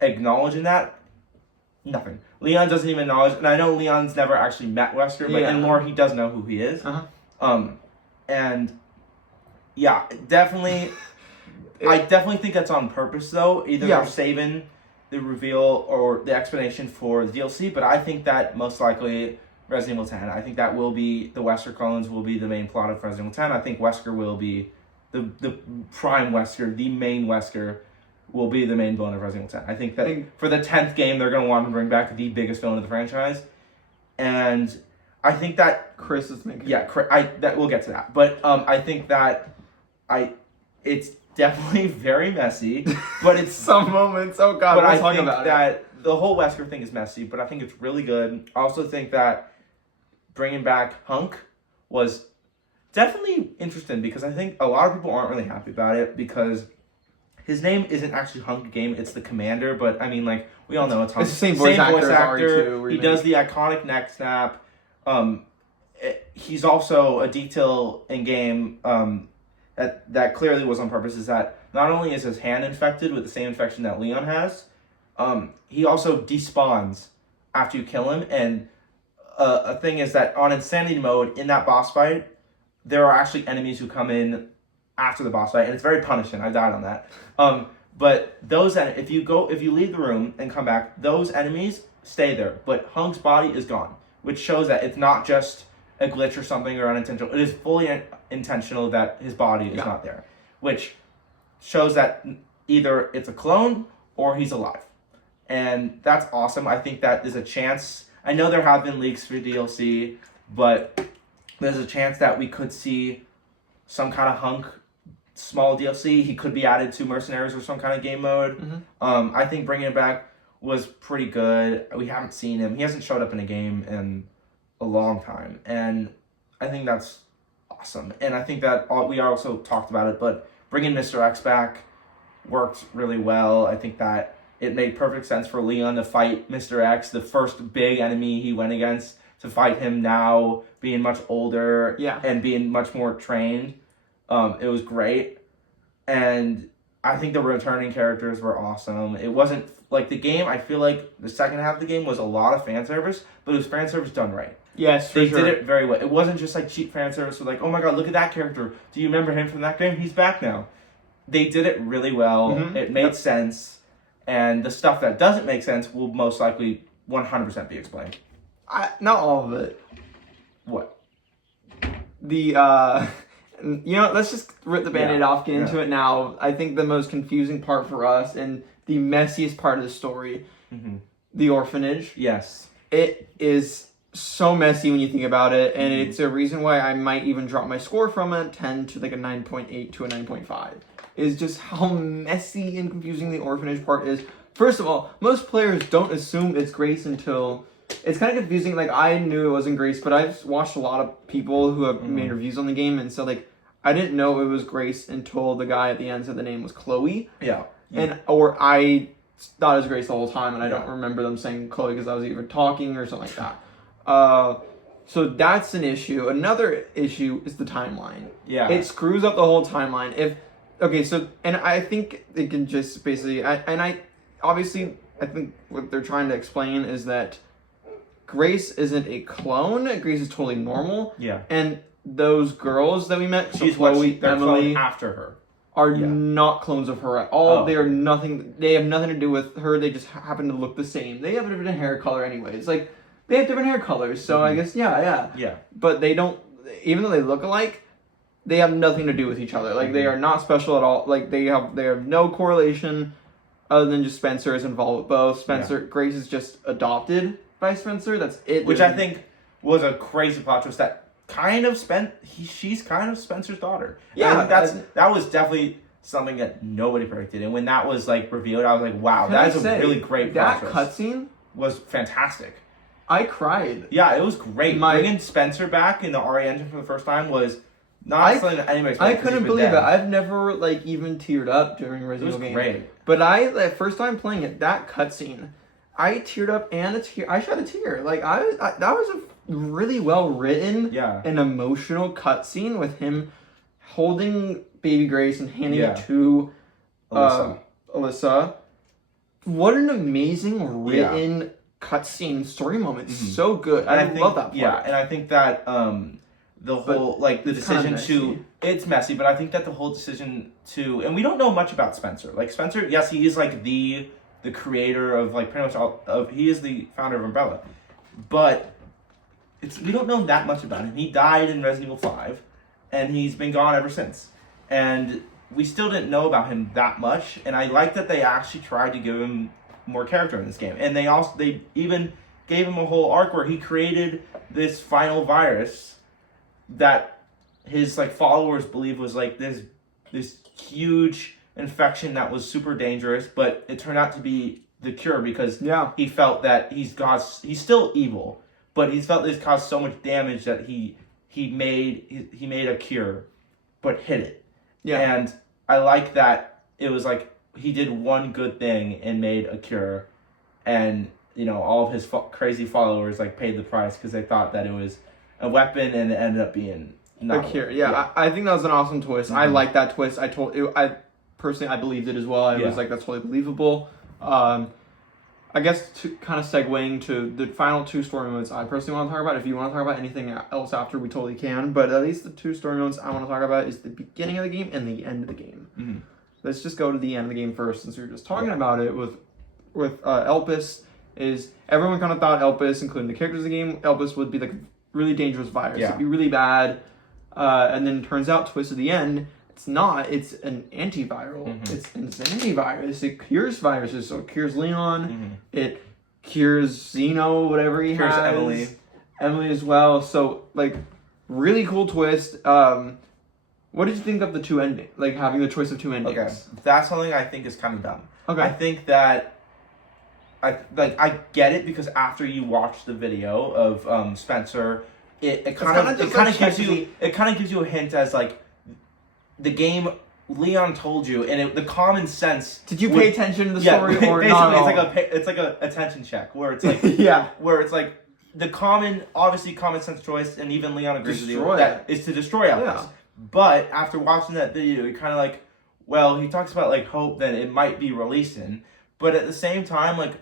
acknowledging that, nothing. Leon doesn't even acknowledge, and I know Leon's never actually met Wesker, but in lore he does know who he is. And yeah, definitely. I definitely think that's on purpose though. Either they're saving the reveal or the explanation for the DLC, but I think that most likely Resident Evil 10. I think that will be the Wesker clones will be the main plot of Resident Evil 10. I think Wesker will be the prime Wesker, the main Wesker will be the main villain of Resident Evil 10. I think that for the 10th game they're going to want to bring back the biggest villain of the franchise, and I think that Chris is making that we'll get to that, but I think that it's definitely very messy, but it's some moments. Oh God, but let's I talk think about that it. the whole Wesker thing is messy, but I think it's really good. I also think that bringing back Hunk was definitely interesting because I think a lot of people aren't really happy about it because his name isn't actually Hunk Game, it's the Commander, but I mean, like, we all know it's Hunk. It's the same voice actor as RE2. He does the iconic neck snap. He's also a detail in game that clearly was on purpose, is that not only is his hand infected with the same infection that Leon has, he also despawns after you kill him, and a thing is that on Insanity Mode, in that boss fight, there are actually enemies who come in after the boss fight, and it's very punishing. I died on that. But those if you leave the room and come back, those enemies stay there. But Hunk's body is gone, which shows that it's not just a glitch or something or unintentional. It is fully intentional that his body is not there, which shows that either it's a clone or he's alive, and that's awesome. I think that is a chance. I know there have been leaks for DLC, but there's a chance that we could see some kind of Hunk small DLC. He could be added to Mercenaries or some kind of game mode. Mm-hmm. I think bringing it back was pretty good. We haven't seen him. He hasn't showed up in a game in a long time, and I think that's awesome. And I think that we also talked about it, but bringing Mr. X back worked really well. I think that it made perfect sense for Leon to fight Mr. X, the first big enemy he went against, to fight him now, being much older and being much more trained. It was great. And I think the returning characters were awesome. It wasn't, like, the game, I feel like the second half of the game was a lot of fan service, but it was fan service done right. Yes, They did it very well. It wasn't just, like, cheap fan service with, like, oh my god, look at that character. Do you remember him from that game? He's back now. They did it really well. Mm-hmm. It made sense. And the stuff that doesn't make sense will most likely 100% be explained. Not all of it. What? Let's just rip the Band-Aid off, get into it now. I think the most confusing part for us and the messiest part of the story, the orphanage. Yes. It is so messy when you think about it, and it's a reason why I might even drop my score from a 10 to like a 9.8 to a 9.5. Is just how messy and confusing the orphanage part is. First of all, most players don't assume it's Grace until... It's kind of confusing. Like, I knew it wasn't Grace, but I've watched a lot of people who have made reviews on the game, and so, like, I didn't know it was Grace until the guy at the end said the name was Chloe. Yeah. Or I thought it was Grace the whole time, and I don't remember them saying Chloe because I was either talking or something like that. So that's an issue. Another issue is the timeline. Yeah. It screws up the whole timeline. And I think it can just basically... Obviously, I think what they're trying to explain is that Grace isn't a clone. Grace is totally normal. Yeah. And those girls that we met, Chloe, Emily, after her, are not clones of her at all. They are nothing. They have nothing to do with her. They just happen to look the same. They have a different hair color, anyways. Like, they have different hair colors. So I guess yeah. But they don't. Even though they look alike, they have nothing to do with each other. Like, they are not special at all. Like, they have no correlation other than just Spencer is involved with both. Grace is just adopted by Spencer. That's it. Which I think was a crazy plot twist that kind of she's kind of Spencer's daughter. Yeah. That was definitely something that nobody predicted. And when that was, like, revealed, I was like, wow, that is a really great plot twist. That cutscene was fantastic. I cried. Yeah, it was great. Bringing Spencer back in the RE engine for the first time was not something that anybody expected. I couldn't believe it. I've never, like, even teared up during Resident Evil game. It was great. But the first time playing it, that cutscene, I teared up and I shed a tear. Like, that was a really well written and emotional cutscene with him holding baby Grace and handing it to Alyssa. What an amazing written cutscene story moment. So good. I love that part. Yeah, and I think that the whole, like, the decision to... It's messy, but I think that the whole decision to... And we don't know much about Spencer. Like, Spencer, yes, he is, like, the creator of, like, pretty much all of... He is the founder of Umbrella. But we don't know that much about him. He died in Resident Evil 5, and he's been gone ever since. And we still didn't know about him that much, and I like that they actually tried to give him more character in this game. And they even gave him a whole arc where he created this final virus that his, like, followers believe was, like, this this huge infection that was super dangerous, but it turned out to be the cure because he felt that he's still evil, but he felt this caused so much damage that he made a cure, but hid it. Yeah. And I like that it was like he did one good thing and made a cure, and all of his crazy followers like paid the price because they thought that it was a weapon, and it ended up being not a cure. Yeah. I think that was an awesome twist. I like that twist. I personally believed it as well. I was like, that's totally believable. I guess to kind of segueing to the final 2 story modes I personally want to talk about. If you want to talk about anything else after, we totally can. But at least the 2 story modes I want to talk about is the beginning of the game and the end of the game. Mm-hmm. Let's just go to the end of the game first, since we were just talking about it with Elpis. Is everyone kind of thought Elpis, including the characters of the game, Elpis would be like a really dangerous virus. It'd be really bad. And then it turns out, twist at the end, it's not. It's an antiviral. Mm-hmm. It's an antivirus. It cures viruses. So it cures Leon. Mm-hmm. It cures Xeno, whatever he has. Emily as well. So, like, really cool twist. What did you think of the 2 endings? Like, having the choice of 2 endings? Okay. That's something I think is kind of dumb. Okay. I think that I get it because after you watch the video of Spencer, it kind of gives you a hint as like the game Leon told you, and the common sense. Did you pay attention to the story or not? It's like a attention check where it's like where it's like the common sense choice, and even Leon agrees with you that is to destroy Elpis. Yeah. But after watching that video, you're kind of like, well, he talks about like hope that it might be releasing, but at the same time, like.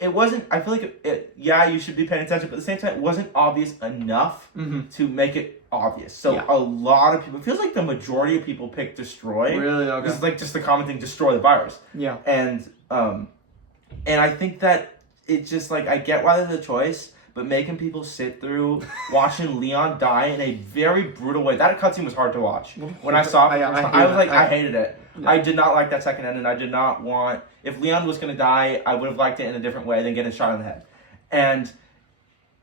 It wasn't, I feel like, you should be paying attention, but at the same time, it wasn't obvious enough to make it obvious. So a lot of people, it feels like the majority of people picked destroy. Really? Okay. This is like just the common thing, destroy the virus. Yeah. And I think that it's just like, I get why there's a choice, but making people sit through watching Leon die in a very brutal way, that cutscene was hard to watch. When I saw it, I hated it. Yeah. I did not like that second ending. I did not want... If Leon was going to die, I would have liked it in a different way than getting shot in the head. And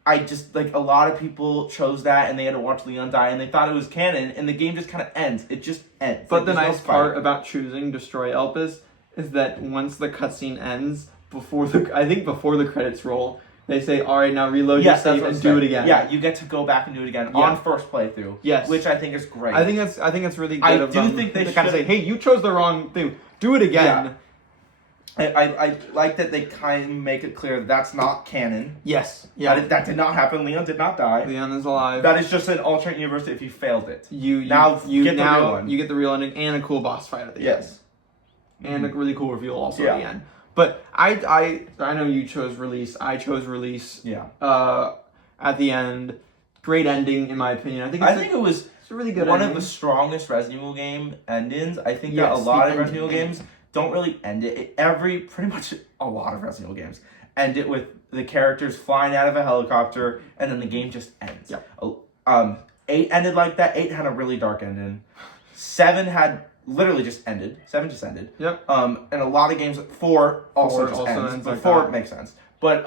I just... Like, a lot of people chose that, and they had to watch Leon die, and they thought it was canon, and the game just kind of ends. It just ends. But the nice part about choosing Destroy Elpis is that once the cutscene ends, before the credits roll, they say, all right, now reload your save and do it again. Yeah, you get to go back and do it again on first playthrough. Yes. Which I think is great. I think that's really good of them. I do think they should kind of say, hey, you chose the wrong thing. Do it again. Yeah. I like that they kind of make it clear that's not canon. Yes. Yeah. That did not happen. Leon did not die. Leon is alive. That is just an alternate universe if you failed it. You get the real one. You get the real ending and a cool boss fight at the end. Yes. And a really cool reveal also at the end. But I know you chose release. I chose release. Yeah. At the end, great ending in my opinion. I think it was a really good. One of the strongest Resident Evil game endings. I think that a lot of Resident Evil games don't really end it. Pretty much a lot of Resident Evil games end it with the characters flying out of a helicopter, and then the game just ends. Yeah. 8 ended like that. 8 had a really dark ending. 7 had. Literally just ended. 7 just ended. Yep. And a lot of games. 4 also just ends. But 4 makes sense. But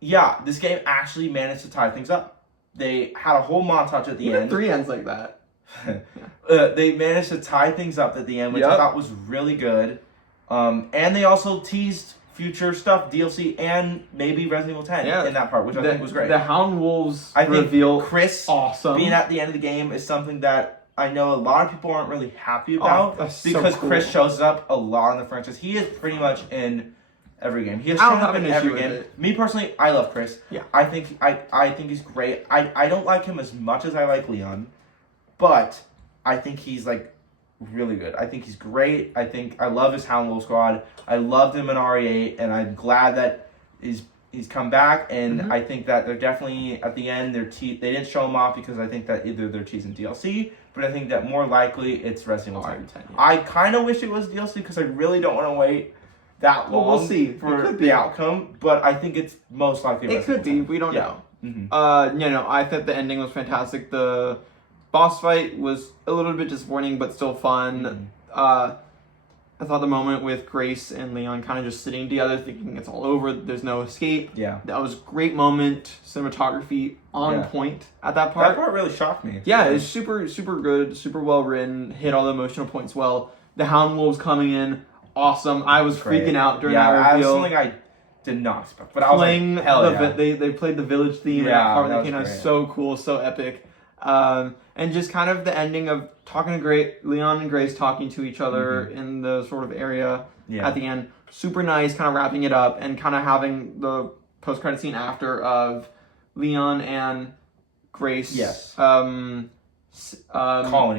this game actually managed to tie things up. They had a whole montage at the end. 3 ends like that. They managed to tie things up at the end, which I thought was really good. And they also teased future stuff, DLC, and maybe Resident Evil 10 in that part, which I think was great. The Hound Wolves reveal, Chris awesome. Being at the end of the game is something that I know a lot of people aren't really happy about because so cool. Chris shows up a lot in the franchise. He is pretty much in every game. He has shown up in every game. Me personally, I love Chris. Yeah. I think he's great. I don't like him as much as I like Leon, but I think he's like really good. I think he's great. I love his Hound Wolf Squad. I loved him in RE8, and I'm glad that he's come back, and I think that they're definitely at the end. They didn't show him off because I think that either they're teasing DLC, but I think that more likely it's Resident Evil 10. I kind of wish it was DLC because I really don't want to wait that long. We'll see. For the outcome, but I think it's most likely. It could be. We don't know. I thought the ending was fantastic. The boss fight was a little bit disappointing, but still fun. I thought the moment with Grace and Leon kind of just sitting together, thinking it's all over, there's no escape. Yeah. That was a great moment. Cinematography on point at that part. That part really shocked me. Yeah, it's super, super good, super well written, hit all the emotional points well. The Hound Wolves coming in, awesome. I was freaking out during that reveal. Yeah, that's something I did not expect. But I was like, hell yeah. They played the village theme in that part that came out. So cool, so epic. And just kind of the ending of talking to Leon and Grace talking to each other in the sort of area at the end. Super nice, kind of wrapping it up and kind of having the post-credit scene after of Leon and Grace. Yes. Calling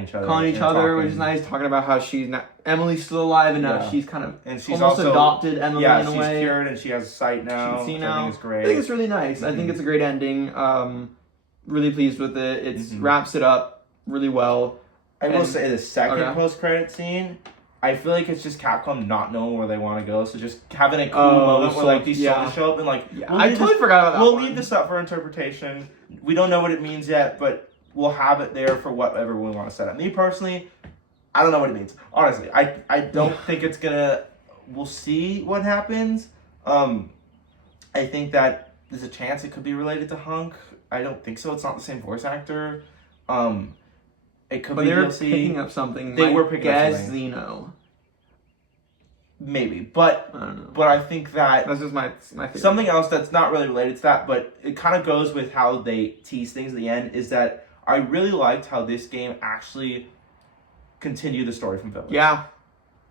each other, which is nice. Talking about how Emily's still alive and now she's kind of and she's almost also adopted Emily in a way. Yeah, she's cured and she has sight now. She can see now. I think it's great. I think it's really nice. I think it's a great ending. Really pleased with it. It wraps it up really well. I will say the second post-credit scene, I feel like it's just Capcom not knowing where they want to go. So just having a cool moment where like these soldiers show up and like I totally forgot about that. We'll leave this up for interpretation. We don't know what it means yet, but we'll have it there for whatever we want to set up. Me personally, I don't know what it means. Honestly, I don't think it's gonna. We'll see what happens. I think that there's a chance it could be related to Hunk. I don't think so. It's not the same voice actor. It could be they were DLC. picking up something. They were picking up something. Zeno. Maybe, but I don't know. But I think that that's just my theory. Something else that's not really related to that, but it kind of goes with how they tease things at the end. Is that I really liked how this game actually continued the story from Village. Yeah,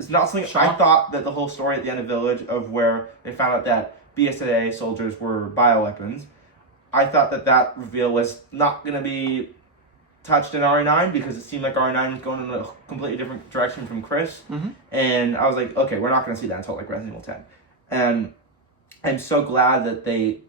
it's not something I thought that the whole story at the end of Village of where they found out that BSAA soldiers were bioweapons. I thought that reveal was not going to be touched in RE9 because it seemed like RE9 was going in a completely different direction from Chris. And I was like, okay, we're not going to see that until like Resident Evil 10. And I'm so glad that they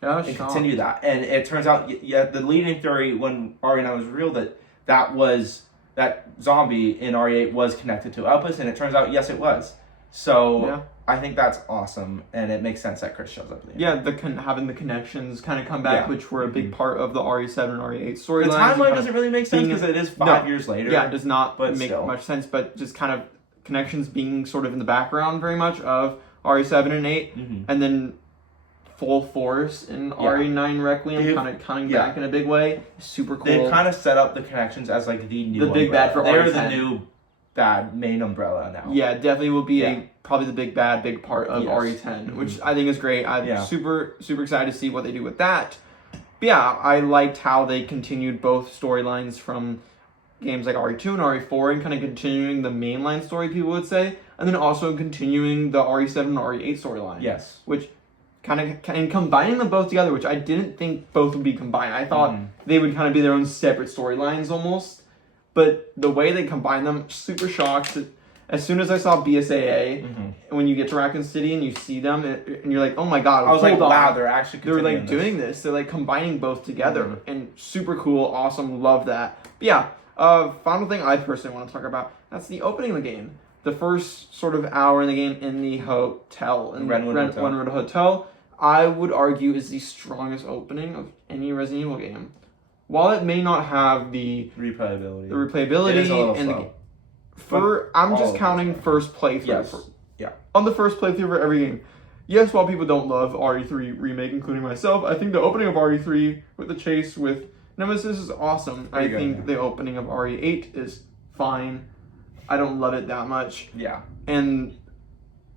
continue that. And it turns out, the leading theory when RE9 was revealed that zombie in RE8 was connected to Opus, and it turns out, yes, it was. So I think that's awesome, and it makes sense that Chris shows up at the end. Yeah, having the connections kind of come back, which were a big part of the RE7 and RE8 storylines. The timeline doesn't really make sense because it is 5 years later. Yeah, it does not make much sense, but just kind of connections being sort of in the background very much of RE7 and 8, and then full force in RE9 Requiem kind of coming back in a big way. Super cool. They've kind of set up the connections as like the new big bad for They're RE10. the new bad main umbrella now. Yeah, definitely will be probably the big part of RE10, which I think is great. I'm super excited to see what they do with that. But yeah, I liked how they continued both storylines from games like RE2 and RE4 and kind of continuing the mainline story, people would say, and then also continuing the RE7 and RE8 storyline. Yes. Which and combining them both together, which I didn't think both would be combined. I thought they would kind of be their own separate storylines almost. But the way they combine them, super shocked. As soon as I saw BSAA, when you get to Raccoon City and you see them, and you're like, oh my god, I was like, wow, they're actually like doing this. They're like combining both together, and super cool, awesome, love that. But yeah, final thing I personally want to talk about, that's the opening of the game. The first sort of hour in the game in the hotel, in Renwood Hotel, I would argue is the strongest opening of any Resident Evil game. While it may not have the replayability, it is a little and slow. I'm just counting first playthrough. On the first playthrough for every game. Yes, while people don't love RE3 Remake, including myself, I think the opening of RE3 with the chase with Nemesis is awesome. I think the opening of RE8 is fine. I don't love it that much. Yeah. And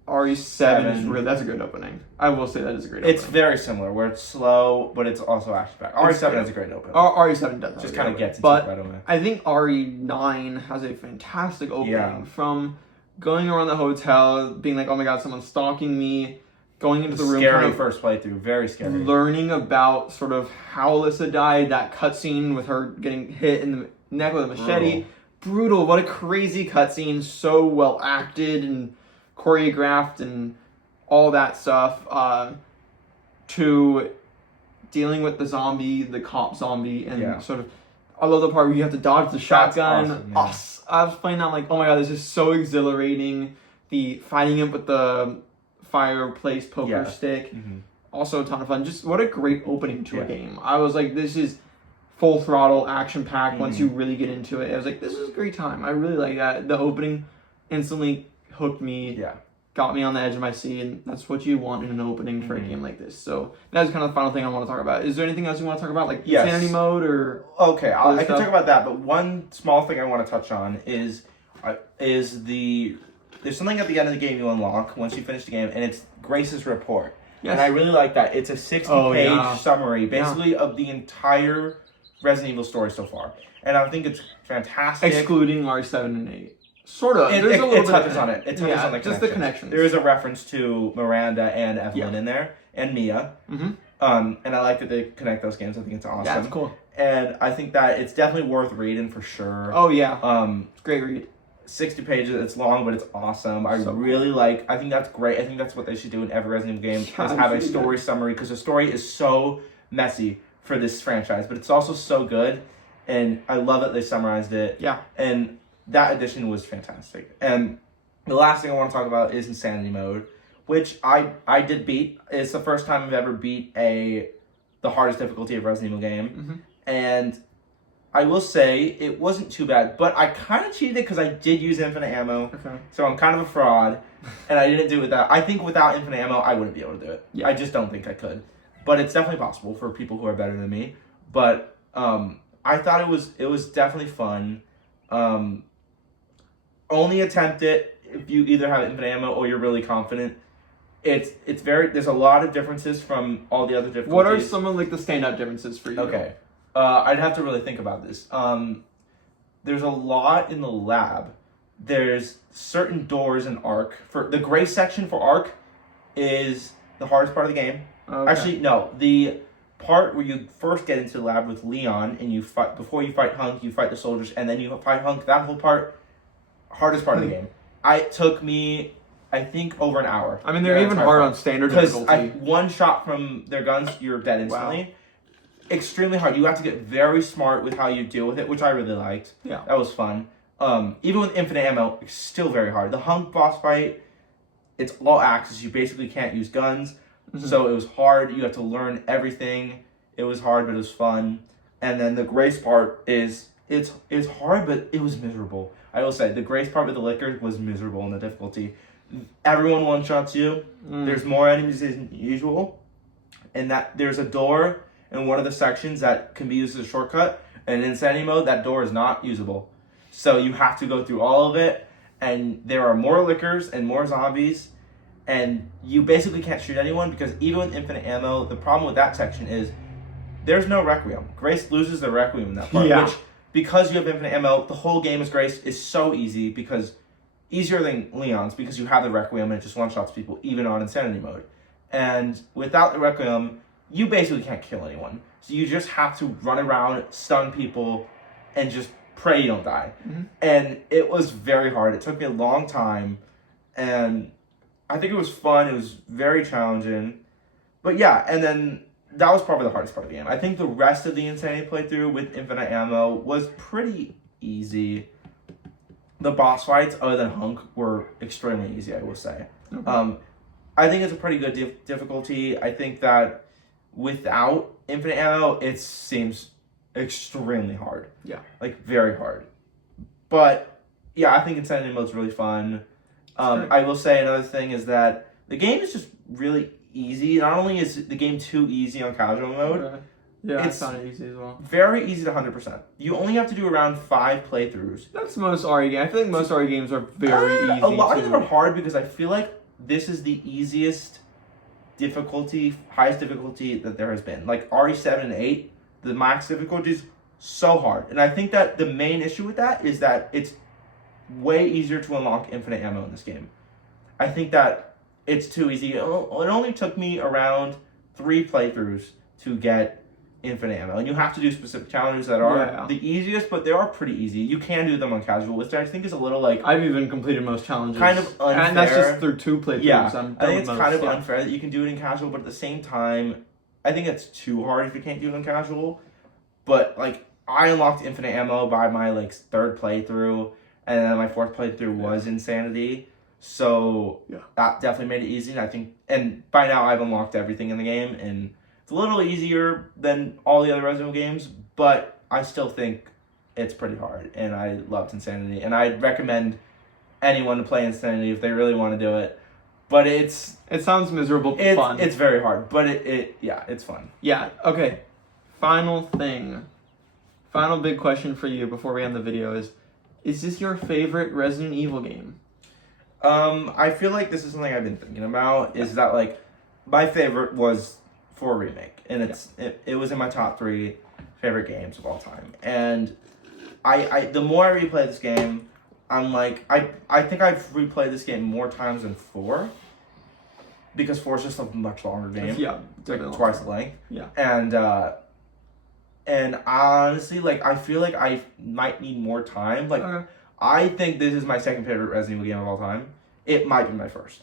RE7 is really, that's a good opening. I will say that is a great opening. It's very similar, where it's slow, but it's also action-packed. RE7 has a great opening. RE7 does. Just kind of gets into it right away. I think RE9 has a fantastic opening from going around the hotel, being like, oh my god, someone's stalking me, going into the room. Scary first playthrough, very scary. Learning about sort of how Alyssa died, that cutscene with her getting hit in the neck with a machete. Brutal. What a crazy cutscene. So well acted and choreographed and all that stuff, to dealing with the zombie, the cop zombie, and sort of, I love the part where you have to dodge the shotgun. Awesome, I was playing that like, oh my god, this is so exhilarating. The fighting it with the fireplace poker stick, also a ton of fun. Just what a great opening to a game. I was like, this is full throttle, action packed. Once you really get into it, I was like, this is a great time. I really like that. The opening instantly hooked me. Yeah. Got me on the edge of my seat, and that's what you want in an opening for a game like this. So that's kind of the final thing I want to talk about. Is there anything else you want to talk about, like insanity mode or? Okay, I can talk about that, but one small thing I want to touch on is there's something at the end of the game you unlock once you finish the game, and it's Grace's report. Yes. And I really like that. It's a 60-page summary, basically, of the entire Resident Evil story so far, and I think it's fantastic. Excluding R7 and 8. Sort of. It touches on it. It touches on the just the connections. There is a reference to Miranda and Evelyn in there, and Mia. Mm-hmm. And I like that they connect those games. I think it's awesome. Yeah, it's cool. And I think that it's definitely worth reading for sure. Oh, yeah. It's a great read. 60 pages. It's long, but it's awesome. I think that's great. I think that's what they should do in every Resident Evil game, is have a story summary, because the story is so messy for this franchise, but it's also so good. And I love that they summarized it. Yeah. And that edition was fantastic. And the last thing I want to talk about is Insanity Mode, which I did beat. It's the first time I've ever beat the hardest difficulty of Resident Evil game. Mm-hmm. And I will say it wasn't too bad, but I kind of cheated because I did use infinite ammo. Okay. So I'm kind of a fraud, and I didn't do it with that. I think without infinite ammo, I wouldn't be able to do it. Yeah. I just don't think I could. But it's definitely possible for people who are better than me. But I thought it was definitely fun. Only attempt it if you either have infinite ammo or you're really confident. There's a lot of differences from all the other difficulties. What are some of the standout differences for you? Okay. I'd have to really think about this. There's a lot in the lab. There's certain doors in Ark. For the gray section for Ark is the hardest part of the game. Okay. Actually, no. The part where you first get into the lab with Leon and you fight, before you fight Hunk, you fight the soldiers, and then you fight Hunk, that whole part, hardest part of the game. It took me, I think, over an hour. I mean, they're even hard on standard difficulty. Because one shot from their guns, you're dead instantly. Wow. Extremely hard. You have to get very smart with how you deal with it, which I really liked. Yeah. That was fun. Even with infinite ammo, it's still very hard. The Hunk boss fight, it's all axes. You basically can't use guns. Mm-hmm. So it was hard. You have to learn everything. It was hard, but it was fun. And then the Grace part it's hard, but it was miserable. I will say, the Grace part with the liquor was miserable in the difficulty. Everyone one-shots you. There's more enemies than usual. And that there's a door in one of the sections that can be used as a shortcut. And in Insanity Mode, that door is not usable. So you have to go through all of it. And there are more lickers and more zombies. And you basically can't shoot anyone, because even with infinite ammo, the problem with that section is there's no Requiem. Grace loses the Requiem in that part. Yeah. Which, because you have infinite ammo, the whole game as Grace is so easy, because easier than Leon's, because you have the Requiem and it just one-shots people, even on Insanity Mode. And without the Requiem, you basically can't kill anyone. So you just have to run around, stun people, and just pray you don't die. Mm-hmm. And it was very hard. It took me a long time, and I think it was fun. It was very challenging. But yeah, and then that was probably the hardest part of the game. I think the rest of the Insanity playthrough with infinite ammo was pretty easy. The boss fights, other than Hunk, were extremely easy, I will say. Okay. I think it's a pretty good difficulty. I think that without infinite ammo, it seems extremely hard. Yeah. Very hard. But yeah, I think Insanity Mode's really fun. I will say another thing is that the game is just really easy. Not only is the game too easy on casual mode, okay. Yeah, it's not easy as well. Very easy to 100%. You only have to do around 5 playthroughs. That's most RE games. I feel like most RE games are very easy. A lot of them are hard, because I feel like this is the easiest difficulty, highest difficulty that there has been. Like RE7 and 8, the max difficulty is so hard. And I think that the main issue with that is that it's way easier to unlock infinite ammo in this game. I think that it's too easy. It only took me around 3 playthroughs to get infinite ammo, and you have to do specific challenges that are the easiest, but they are pretty easy. You can do them on casual, which I think is a little I've even completed most challenges. Kind of unfair. And that's just through 2 playthroughs. Yeah, I think it's kind of unfair that you can do it in casual, but at the same time, I think it's too hard if you can't do it in casual. But I unlocked infinite ammo by my 3rd playthrough, and then my 4th playthrough was Insanity. So that definitely made it easy, and I think, and by now I've unlocked everything in the game, and it's a little easier than all the other Resident Evil games, but I still think it's pretty hard, and I loved Insanity, and I'd recommend anyone to play Insanity if they really want to do it. But it sounds miserable but fun. It's very hard, but it's fun. Yeah, okay. Final big question for you before we end the video is this your favorite Resident Evil game? I feel like this is something I've been thinking about, is that, like, my favorite was 4 Remake, and it was in my top 3 favorite games of all time. And I the more I replay this game, I'm like, I think I've replayed this game more times than 4, because 4 is just a much longer game. Yeah, like twice the length. Yeah. And honestly, like, I feel like I might need more time. Like, I think this is my second favorite Resident Evil game of all time. It might be my first.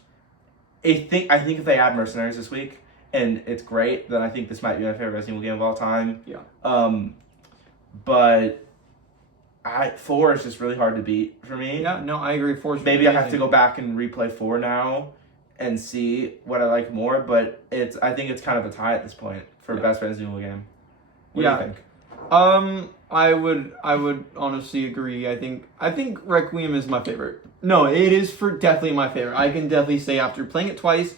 I think if they add Mercenaries this week, and it's great, then I think this might be my favorite Resident Evil game of all time. Yeah. But 4 is just really hard to beat for me. Yeah, no, I agree. 4 is maybe amazing. I have to go back and replay 4 now and see what I like more, but I think it's kind of a tie at this point for best Resident Evil game. What do you think? I would honestly agree. I think Requiem is my favorite. No, it is definitely my favorite. I can definitely say after playing it twice,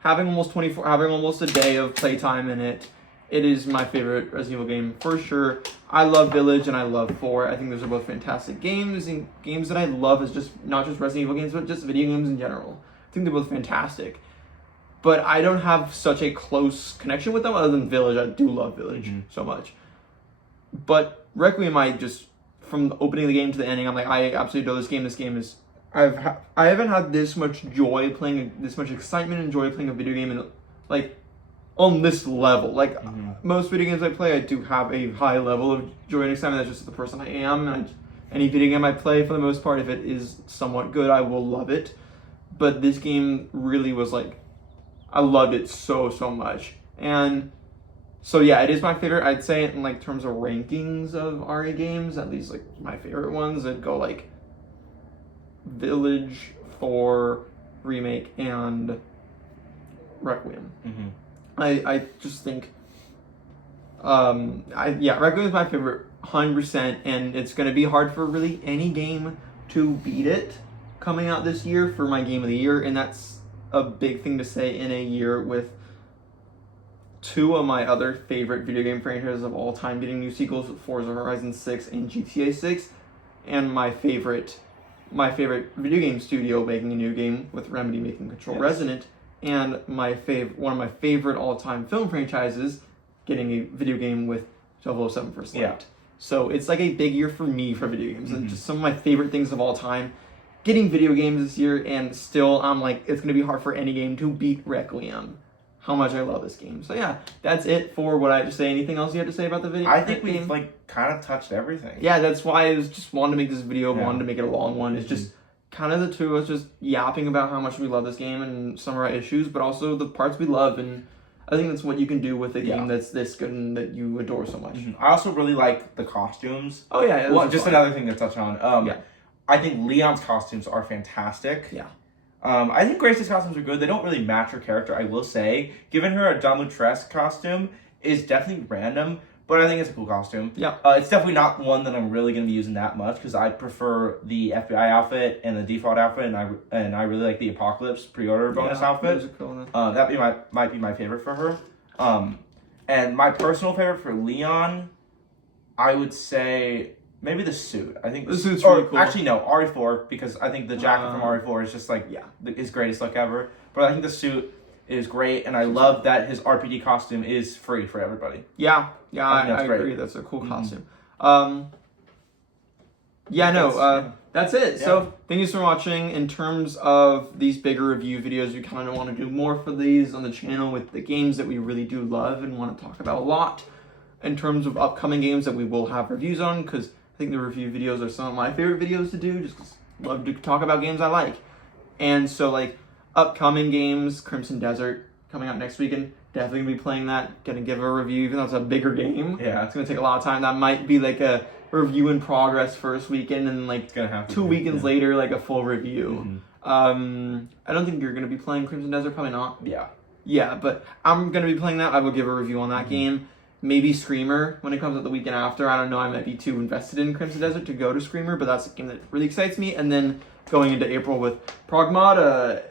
having almost a day of playtime in it, it is my favorite Resident Evil game for sure. I love Village and I love 4. I think those are both fantastic games, and games that I love is just not just Resident Evil games, but just video games in general. I think they're both fantastic. But I don't have such a close connection with them other than Village. I do love Village so much. But Requiem, from the opening of the game to the ending, I'm like, I absolutely adore this game. This game is... I haven't had this much joy playing, this much excitement and joy playing a video game, and like, on this level. Like, most video games I play, I do have a high level of joy and excitement. That's just the person I am. And any video game I play, for the most part, if it is somewhat good, I will love it. But this game really was like... I loved it so much. And so yeah, it is my favorite. I'd say in like terms of rankings of RE games, at least like my favorite ones, I'd go like Village, 4, Remake, and Requiem. I just think Requiem is my favorite 100%, and it's going to be hard for really any game to beat it coming out this year for my game of the year, and that's a big thing to say in a year with 2 of my other favorite video game franchises of all time getting new sequels, Forza Horizon 6 and GTA 6, and my favorite video game studio making a new game with Remedy making Control Resonant, and one of my favorite all-time film franchises getting a video game with 007 First Light. Yeah. So it's like a big year for me for video games, and just some of my favorite things of all time. Getting video games this year, and still I'm like, it's going to be hard for any game to beat Requiem. How much I love this game. So yeah, that's it for what I have to say. Anything else you have to say about the video? I think we've like kind of touched everything. Yeah, that's why I just wanted to make this video, wanted to make it a long one. It's just kind of the two of us just yapping about how much we love this game and some of our issues, but also the parts we love. And I think that's what you can do with a game that's this good and that you adore so much. I also really like the costumes. Oh yeah. Well, just another thing to touch on. I think Leon's costumes are fantastic. Yeah. I think Grace's costumes are good. They don't really match her character, I will say. Giving her a Don Lutresque costume is definitely random, but I think it's a cool costume. Yeah. It's definitely not one that I'm really going to be using that much, because I prefer the FBI outfit and the default outfit, and I really like the Apocalypse pre-order bonus outfit. Those are cool. That might be my favorite for her. And my personal favorite for Leon, I would say... maybe the suit. I think the suit's really cool. Actually, no, RE4, because I think the jacket from RE4 is just like his greatest look ever. But I think the suit is great, and I love that his RPD costume is free for everybody. Yeah, I agree. That's a cool costume. That's it. Yeah. So thank you for watching. In terms of these bigger review videos, we kind of want to do more for these on the channel with the games that we really do love and want to talk about a lot. In terms of upcoming games that we will have reviews on, because I think the review videos are some of my favorite videos to do, just because I love to talk about games I like. And so, like, upcoming games, Crimson Desert, coming out next weekend, definitely going to be playing that, going to give a review, even though it's a bigger game. Yeah. It's going to take a lot of time. That might be, like, a review in progress first weekend, and, like, 2 weekends later, like, a full review. I don't think you're going to be playing Crimson Desert, probably not. Yeah. Yeah, but I'm going to be playing that. I will give a review on that game. maybe Screamer when it comes out the weekend after. I don't know, I might be too invested in Crimson Desert to go to Screamer, but that's a game that really excites me. And then going into April with Progmod,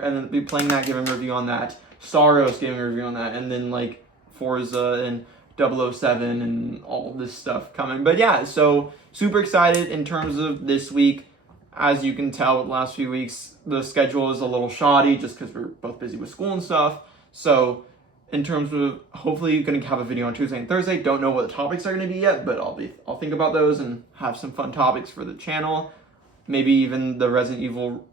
and then be playing that, giving a review on that. Saros, giving a review on that. And then like Forza and 007 and all this stuff coming. But yeah, so super excited in terms of this week. As you can tell with the last few weeks, the schedule is a little shoddy just because we're both busy with school and stuff. So in terms of hopefully going to have a video on Tuesday and Thursday. Don't know what the topics are going to be yet, but I'll think about those and have some fun topics for the channel. Maybe even the Resident Evil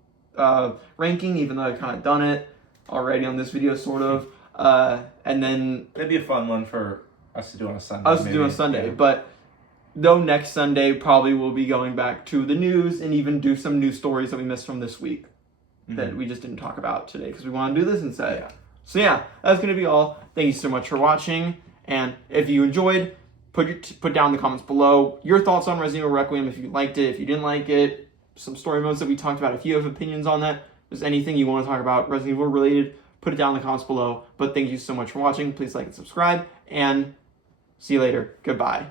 ranking, even though I've kind of done it already on this video, sort of. And then maybe a fun one for us to do on a Sunday. Yeah. But though next Sunday probably we'll be going back to the news and even do some news stories that we missed from this week that we just didn't talk about today because we want to do this instead. Yeah. So yeah, that's going to be all. Thank you so much for watching. And if you enjoyed, put down in the comments below your thoughts on Resident Evil Requiem, if you liked it, if you didn't like it, some story modes that we talked about. If you have opinions on that, if there's anything you want to talk about Resident Evil related, put it down in the comments below. But thank you so much for watching. Please like and subscribe, and see you later. Goodbye.